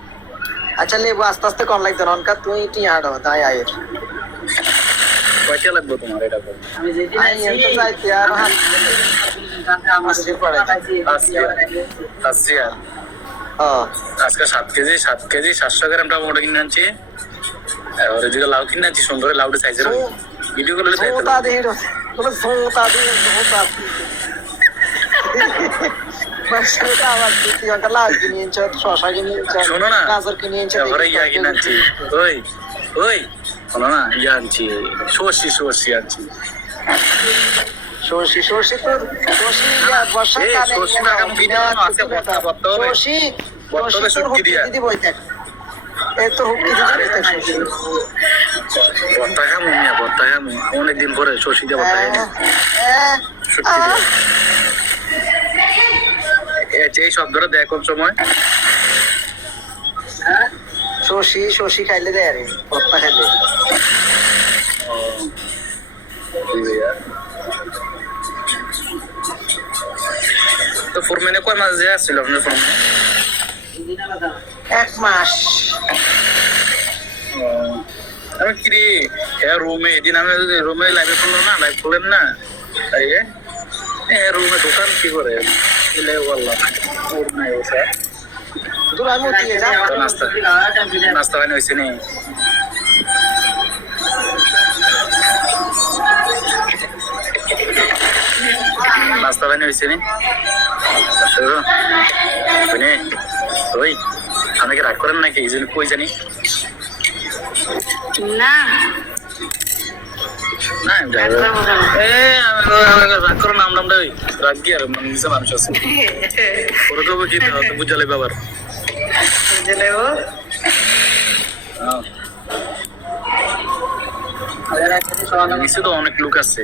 আচ্ছা লেবু আস্তে আস্তে কম লাগতো রনকা, তুই টিয়া হাঁটো তাই আয়ের কয়টা লাগবে তোমার? এটা করো আজকে 7 কেজি 700 গ্রাম টমেটো কিনে আনছি, আর এদিকে লাউ কিনে আনছি, সুন্দর লাউটা সাইজের ভিডিও করে শোনো না, তারপরে ইয়া কিনে আনছি, ওই ওই শোনো না, ইয়া আনছি সর্ষি আনছি। সর্ষি তো অনেকদিন পরে সর্ষি দিয়ে ভর্তা এই শব্দটা দেখ কোন সময় শশী খাইলে দেয় আরে ভর্তা খাইলে তো ফোরম্যানে কয় মাস যে আসছিল আপনার ফোরম্যান? 1 মাস। আমি কি রে রুমে এদিন আমি রুমে লাইভে করলাম না, লাইভ করলেন না, তাই রুমে দোকান কি করে বললাম ওর নাই ওটা দূর আমি দিয়ে যা নাস্তা নাস্তা বানি হয়েছে নি? নাস্তা বানি হয়েছে নি? ওই আমাকে রাগ করেন নাকি? এই জন্য কই জানি না না রাগ করো নাম নামটা ওই রাগ কি আর নিচে মানুষ আছে ওরা তো কি বুঝালে বাবার নিচে তো অনেক লোক আছে।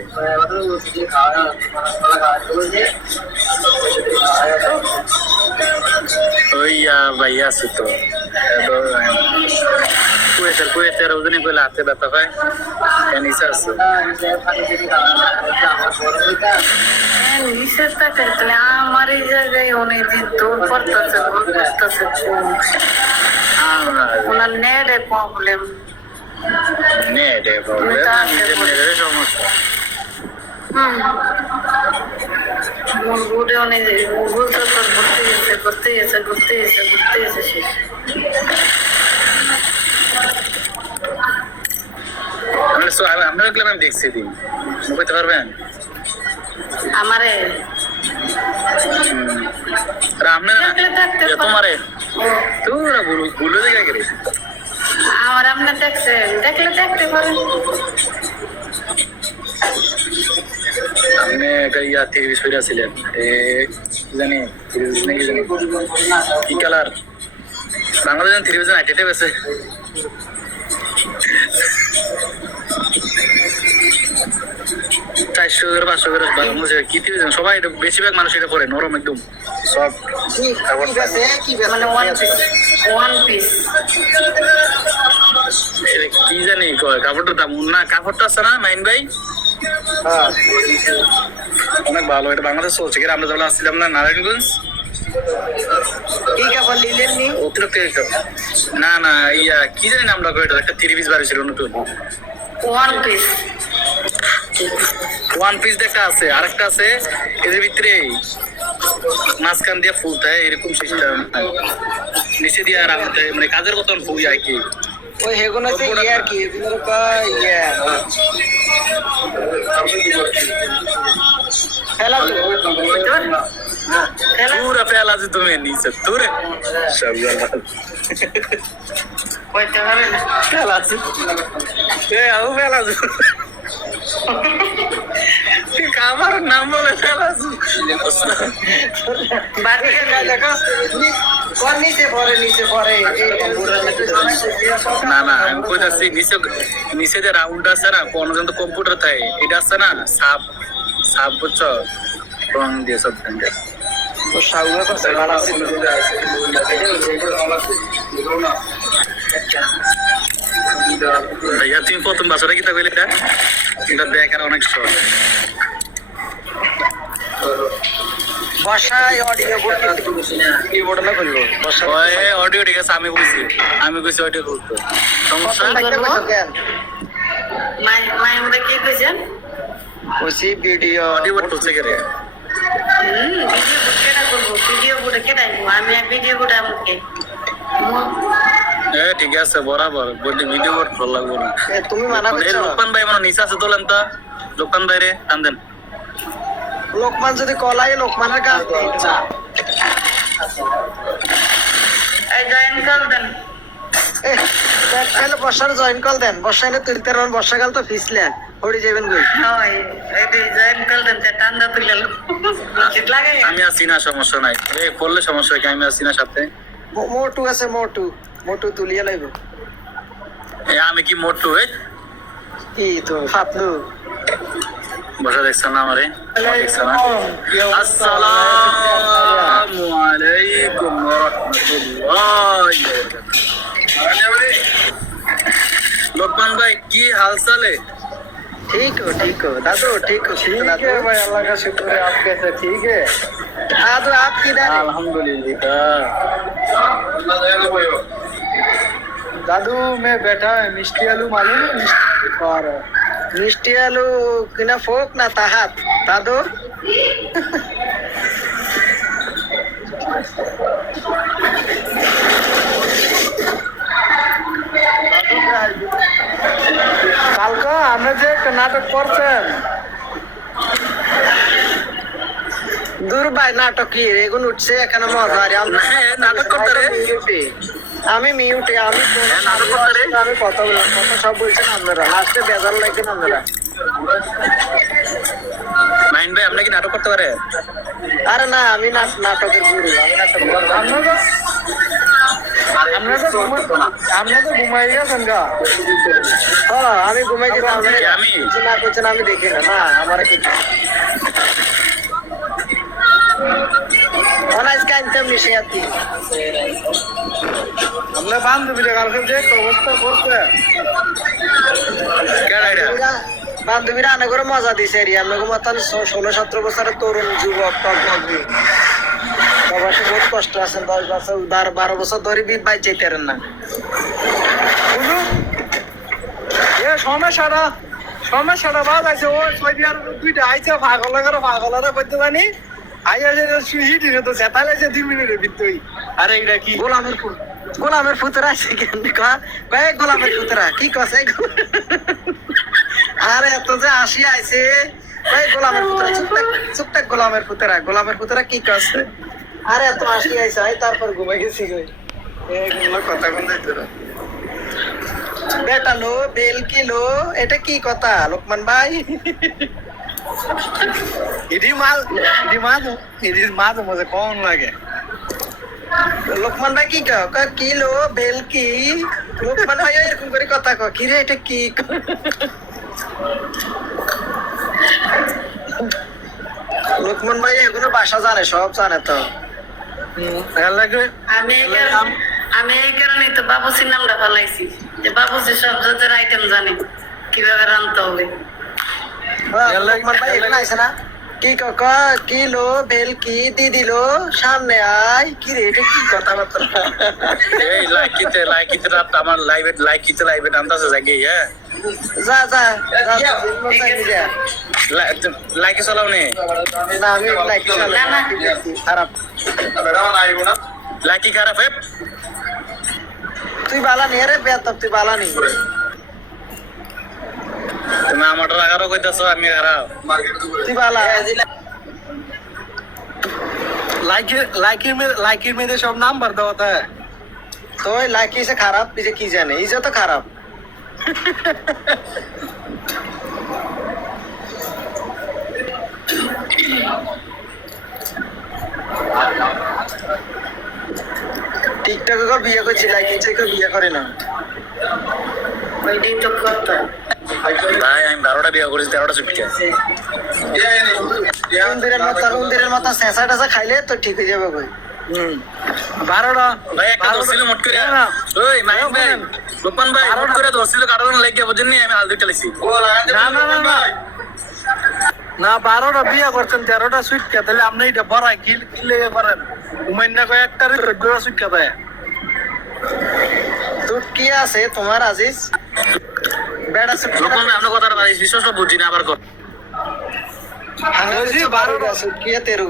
ওই ভাইয়া আছে তো কুয়েতের ওজনই কইলে হাতে ব্যথা হয় নিচে আছে। নিষেধ থাকে আমার এই জায়গায় অনেকদিন দৌড় করতেছে ওনার নেটে প্রবলেম সমস্যা ঘুরে অনেক ঘুরতে ঘুরতে গেছে শেষ আমরা দেখছি দিন বুঝতে পারবেন আমারে তোমারে তোরা ভুলে দেখে গেলে আমার আপনার দেখছেন দেখলে দেখতে পারেন। আপনি একটা ইয়া তিরিশ ফিরে ছিলেন জানি নাকি জানি কি কালার বাংলাদেশ টেলিভিশন আইটেটে বেছে 400 করে 500 করে কি টেলিভিশন সবাই বেশিরভাগ মানুষ এটা পরে নরম একদম সব মানে ওয়ান পিস কি জানি কয় কাপড়টার দাম না কাপড়টা আছে না মাইন ভাই অনেক ভালো এটা বাংলাদেশ চলছে কিন্তু আমরা যখন আসছিলাম না নারায়ণগঞ্জ অতিরিক্ত না না ইয়া কি জানি নামটা কয়টা একটা 3 পিস বাড়ি ছিল নতুন ওয়ান পিস দেখা আছে আরেকটা আছে এদের ভিতরে মাঝখান দিয়ে ফুল দেয় এরকম সিস্টেম নিচে দিয়ে আর মানে কাজের মতন ফুল আর কি ওই হেগুন আছে আর কি এগুলোর ফেলা পুরা ফেলা আছে তুমি নিচে তোরে সব ফেলা আছে ফেলা আছে আমার নাম বলে ফেলা আছে না না আমি কইতাছি নিচে যে রাউন্ড আছে না কোন যন্ত্র কম্পিউটার থাকে এটা আছে না সাপ সাপ বুঝছো রং দিয়ে সব তো সাউয়া করছে ভালো আছে ভাইয়া তুমি প্রথম বাসটা কি তা কইলে এটা দেখার অনেক শখ বসায় অডিও কিবোর্ড না করবো অডিও ঠিক আছে আমি কইছি অডিও করতে সমস্যা মাইমরা কি কইছেন ওসি ভিডিও অডিও বোর্ড চলছে কে রে ভিডিও বুট কেটা করবো ভিডিও বুটে কেটাই আমি ভিডিও বুট আমাকে ঠিক আছে বরাবর বডি ভিডিও বোর্ড ভালো লাগবে না তুমি মানা করছো লোকমান ভাই মানে নিচে আছে তোলেন তো লোকমান ভাই রে টান দেন লোকমান যদি কলাই লোকমানের কাজ এই জয়েন কল দেন তাহলে বর্ষার জয়েন কল দেন বর্ষা এনে তুলতে পারবেন বর্ষাকাল তো ফিসলেন ওড়ি যাবেন কই হয় এই জয়েন কল দেন ঠান্ডা তুলে শীত লাগে আমি আছি না সমস্যা নাই এই করলে সমস্যা কি আমি আছি না সাথে মোটু আছে মোটু তুলিয়া লাইব আমি কি মোটু কি তো ফাতলু বসা দেখছেন না আমারে দেখছেন না আসসালামু আলাইকুম ওয়া রাহমাতুল্লাহি ওয়া বারাকাতুহু लोकमान भाई की हाल चाल है? ठीक हो दादू, ठीक हो दादू। भाई अल्लाह का शुक्र है, आप कैसे? ठीक है दादू आप किधर है? अल्हम्दुलिल्लाह। दादू मैं बैठा है, मिष्टी आलू मालूम है? मिष्टी और মিষ্টি আলু কিনা ফোক না তাহাত দাদু? কালকে আপনি যে একটা নাটক করছেন, দূর ভাই নাটক কি এগুন উঠছে এখানে মজা আর হ্যাঁ, নাটক করতে রে। আমি মিউটে আমি নাটক করতে রে। আমি কথা বললাম, কথা সব বলছেন আপনারা, লাস্টে বেজার লাগবেন আপনারা। মাইন ভাই আপনি কি নাটক করতে পারে? আরে না আমি নাটকের গুরু, আমি নাটক করব। আপনি তো ঘুমাই গেছেন গা। হ্যাঁ আমি ঘুমাই গেছি, আমি? কিছু না করছেন আমি দেখি না, না আমার কিছু অনাইজকে আনতে মিশে আছি। আপনার বান্ধবীরা কালকে যে একটা অবস্থা করছে, কেডা এটা? বান্ধবীরা অনেক করে মজা দিছে রে, আপনাকে মতন 16-17 বছরের তরুণ যুবক সবার বহুত কষ্ট আছেন, 10 বছর 12 বছর ধরে ভাই চাইতেন না। এ সমস্যাটা বাদ আছে। ও সৌদি আরব দুইটা আইছে, পাগলারে করতে জানি আইয়া হিটি তো চেতালে 2 মিনিটের ভিতরে। আরে এটা কি গোলামের পুতরা আছে কেন কয়েক গোলামের পুতরা কি কছে? আরে এত যে আসি আইছে কয়েক গোলামের পুতরা, চুপটাক গোলামের পুতরা কি কছে? আরে এত আসি আইছে তারপর ঘুমাই গেছি কই এগুলো কথা কোন দিতে বেটা লো বেল কিলো, এটা কি কথা লোকমান ভাই? ইডি মাঝে মাঝে কম লাগে। লোকমান ভাই কি কয় কিলো বেল কি? লোকমান ভাই এরকম করে কথা কয় কি রে, এটা কি? লোকমান ভাই এগুলো ভাষা জানে, সব জানে তো। আমি এই কারণেই তো বাবুসির নামটা ফেলাইছি, যে বাবুসি সব জাতের আইটেম জানে কিভাবে রান্নতে হবে। লোকমান ভাই এখানে আইছে না? কি কিলো বেল কি দি দিল সামনে আয়, কি রে এটা কি কথাবার্তা? এই লাইকিতে রাত আমার লাইভে নামতাছে জাগে। হ্যাঁ যা লাইকে চালাও নে। না আমি খারাপ, লাইকি খারাপ হে। তুই বালা নি রে বেতব, তুই বালা নি। তুমি আমার লাগারও কইতাছো আমি খারাপ। তুই বালা লাইকের মেয়েদের সব নাম্বার দেওয়া তাই তো লাইক ইসে খারাপ, ইসে কি জানে, ইসে তো খারাপ। টিকটকে কেউ বিয়ে করছি, লাইক ইসে কেউ বিয়ে করে না। ওইটাই তো কথা। ভাই আমি 12টা বিয়ে করেছি, 13টা ছুটি। উন্দিরের মতো চেঁচা টেঁচা খাইলে তো ঠিক হয়ে যাবে কই। 12টা ভাই একটা ধরছিল মোট করে। ওই মাইক ভাই গোপান ভাই মোট করে ধরছিল, কারণ লেগে বুঝেন নি আমি হাল দুইটা লাইছি। না 12টা বিয়ে করছেন, 13টা সুইট কে? তাহলে আপনি এটা বড়াই কি লেগে করেন? উমাইন্না কয়েকটারে 14টা সুইট কে দেয়। তোর কি আছে তোমার আজিজ বেড়া গোপান ভাই আপনার কথাটা বিশ্বাস বুঝি না আবার কর।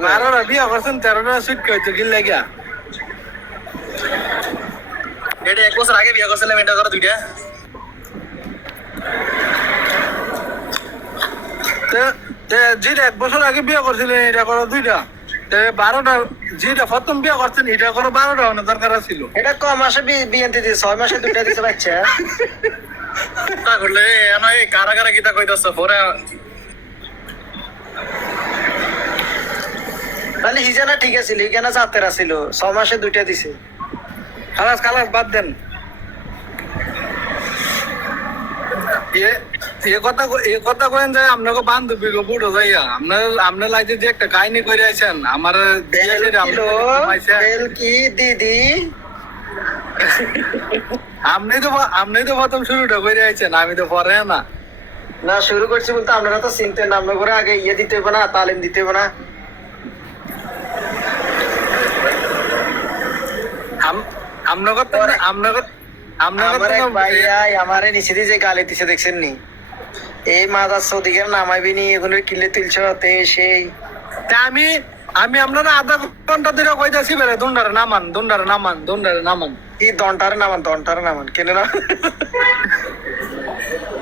12টা বিয়ে করছেন, 13টা সুইট কে হইতো কি লেগে? এটা 1 বছর আগে বিয়ে করছিলাম, এটা করে দুইটা। যেটা 1 বছর আগে বিয়ে করছিলেন এটা করো 2টা, 12টা যেটা প্রথম বিয়ে করছেন এটা করো 12টা হওয়ার দরকার ছিল। এটা ক মাসে বিয়েতে দিয়েছে, 6 মাসে 2টা দিছে বাচ্চা। তা করলে এই কারা কারা কিতা কইতাছ পরে। তাহলে হিজানা ঠিক আছিল, হিজানা জাতের আছিল, 6 মাসে 2টা দিছে। খালাস বাদ দেন। এ কথা কইন যে আপনাকে বান্ধবী গো বুড়ো যাইয়া আপনার লাগছে যে একটা কাহিনী করে আইছেন আমার বেল কি দিদি আপনি তো প্রথম শুরুটা করে আইছেন, আমি তো পরে না। না শুরু করছি বলতে আপনারা তো চিনতেন না, আপনার করে আগে ইয়ে দিতে হবে না, তালিম দিতে হবে না। আমার এক ভাইয়া আমারে নিচে দিয়ে যে গালি দিছে দেখছেন নি, এই মাদার সৌদিকে নামাইবি নি, এগুলোর কিলে তুলছ তে সেই। আমি আপনারা আধা ঘন্টা ধরে কইতাছি বেরে দুন্ডারে নামান এই দন্টারে নামান কেন না?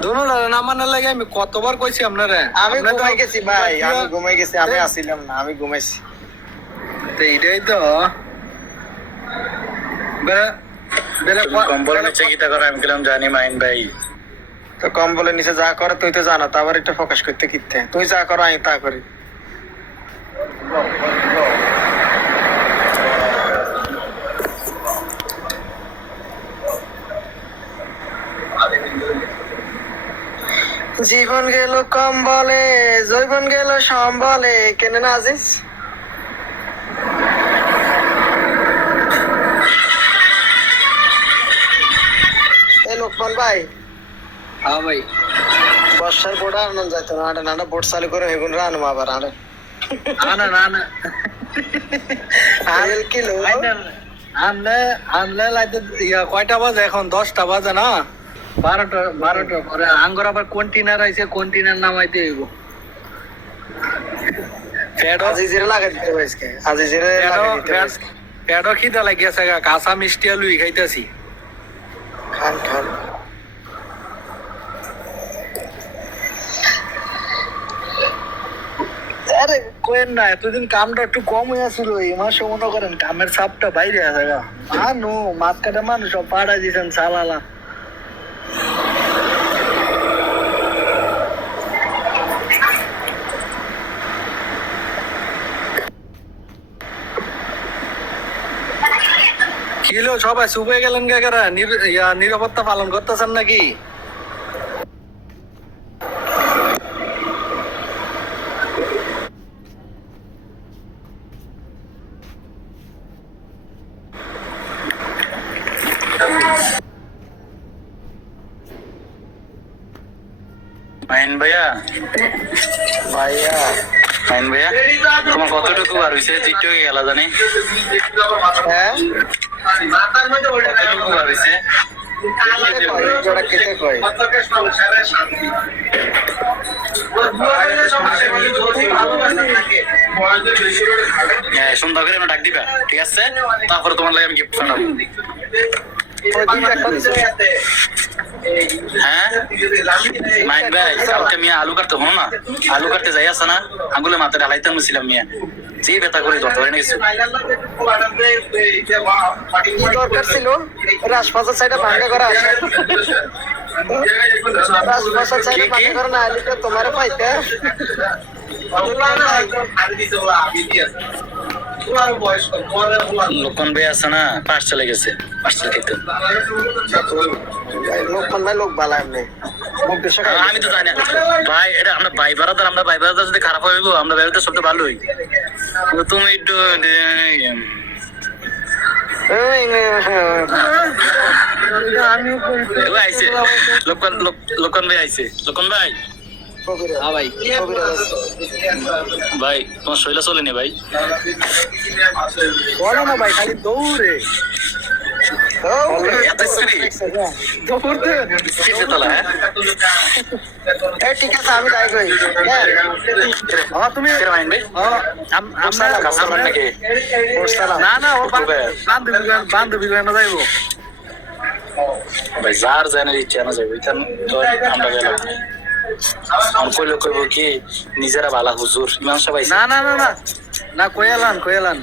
দুন্ডারে নামানোর লাগে আমি কতবার কইছি আপনারা। আমি ঘুমাই গেছি ভাই, আমি ঘুমাই গেছি, আমি আসিলাম না, আমি ঘুমাইছি। তো এইটাই তো বেরে বেরে কম্বল নিচে গীতা করে আমি গেলাম জানি মাইন ভাই। তো কম্বলের নিচে যা করে তুই তো জানো, তো আবার একটু ফোকাস করতে কিনতে, তুই যা করো আমি তা করি। জীবন গেল কম্বলে, জৈবন গেল সম্বলে, কেন না আজিজ? এই লোকমান ভাই, হ্যাঁ ভাই, বর্ষার বোর্ড আনন্দ যাইতো না, আরে না বোর্ড চালু করে হেগুন রানো আবার আরে না আরেল কিলো আনলে লাইতে কয়টা বাজে এখন? 10টা বাজে না, 12টা পরে আঙ্গর আবার কন্টেনার আইছে, কন্টেনার নামাইতে হইব। আজিজের লাগাই দিতে হয়েছে, আজিজের লাগাই দিতে হয়েছে। পেটও খিদা লাগিয়েছে, কাঁচা মিষ্টি আলুই খাইতেছি। খান খান। আরে কোয়েন না, এতদিন কামটা একটু কম হয়েছিল, এই মাসে মনে করেন কামের চাপটা বাইরে আছে গা। মাছ কাটা মানুষ সব পাড়া দিয়েছেন সালালা। কিলো সবাই চুপে গেলেন কাকারা, নিরাপত্তা পালন করতেছেন নাকি? মাইন ভাইয়া, ভাইয়া মাইন ভাইয়া, তোমার কতটুকু আর হয়েছে? টিকটকে গেলা জানি হ্যাঁ কতটুকু আর হয়েছে? কেটে কয় হ্যাঁ, সন্ধ্যা করে ডাক দিবা, ঠিক আছে? তারপরে তোমার লাগে আমি গিফট বানাবো। হ্যাঁ মাইন ভাই, কালকে মিয়া আলু কাটতে হলো না, আলু কাটতে যাই আছে না, আঙ্গুলে মাথা ঢালাইতে ছিলাম মিয়া, যে ব্যথা করে ধরে নিয়েছে। কি দরকার ছিল রাজপাশার সাইডে ভাঙ্গা করা? রাজপাশার সাইডে ভাঙ্গা করা না আলিকে তোমার পাইতে। লোকন ভাই আছে না, পাশ চলে গেছে, পাশ চলে খেতে। লোকমান ভাই লোক বালা এমনি মুখ দেশে আমি তো জানি ভাই, এটা আমরা ভাই বারাদার যদি খারাপ হইব, আমরা ভাই বারাদার সবটা ভালোই। তুমি একটু আইছে লোকন ভাই আইছে। লোকন ভাই, ভাই ভাই তোমার শৈলা চলেনি ভাই? বলো না ভাই, খালি দৌড়ে এত স্ত্রী তলা। ঠিক আছে আমি তাই কই। তুমি মাইন ভাই নাকি? না ও বান্ধবী গান যাইব ভাই, যার জানার ইচ্ছা না যাইব, আমরা গেলাম কইলে কইব কি নিজেরা বালা হুজুর ইমাম সবাই। না কয়ালান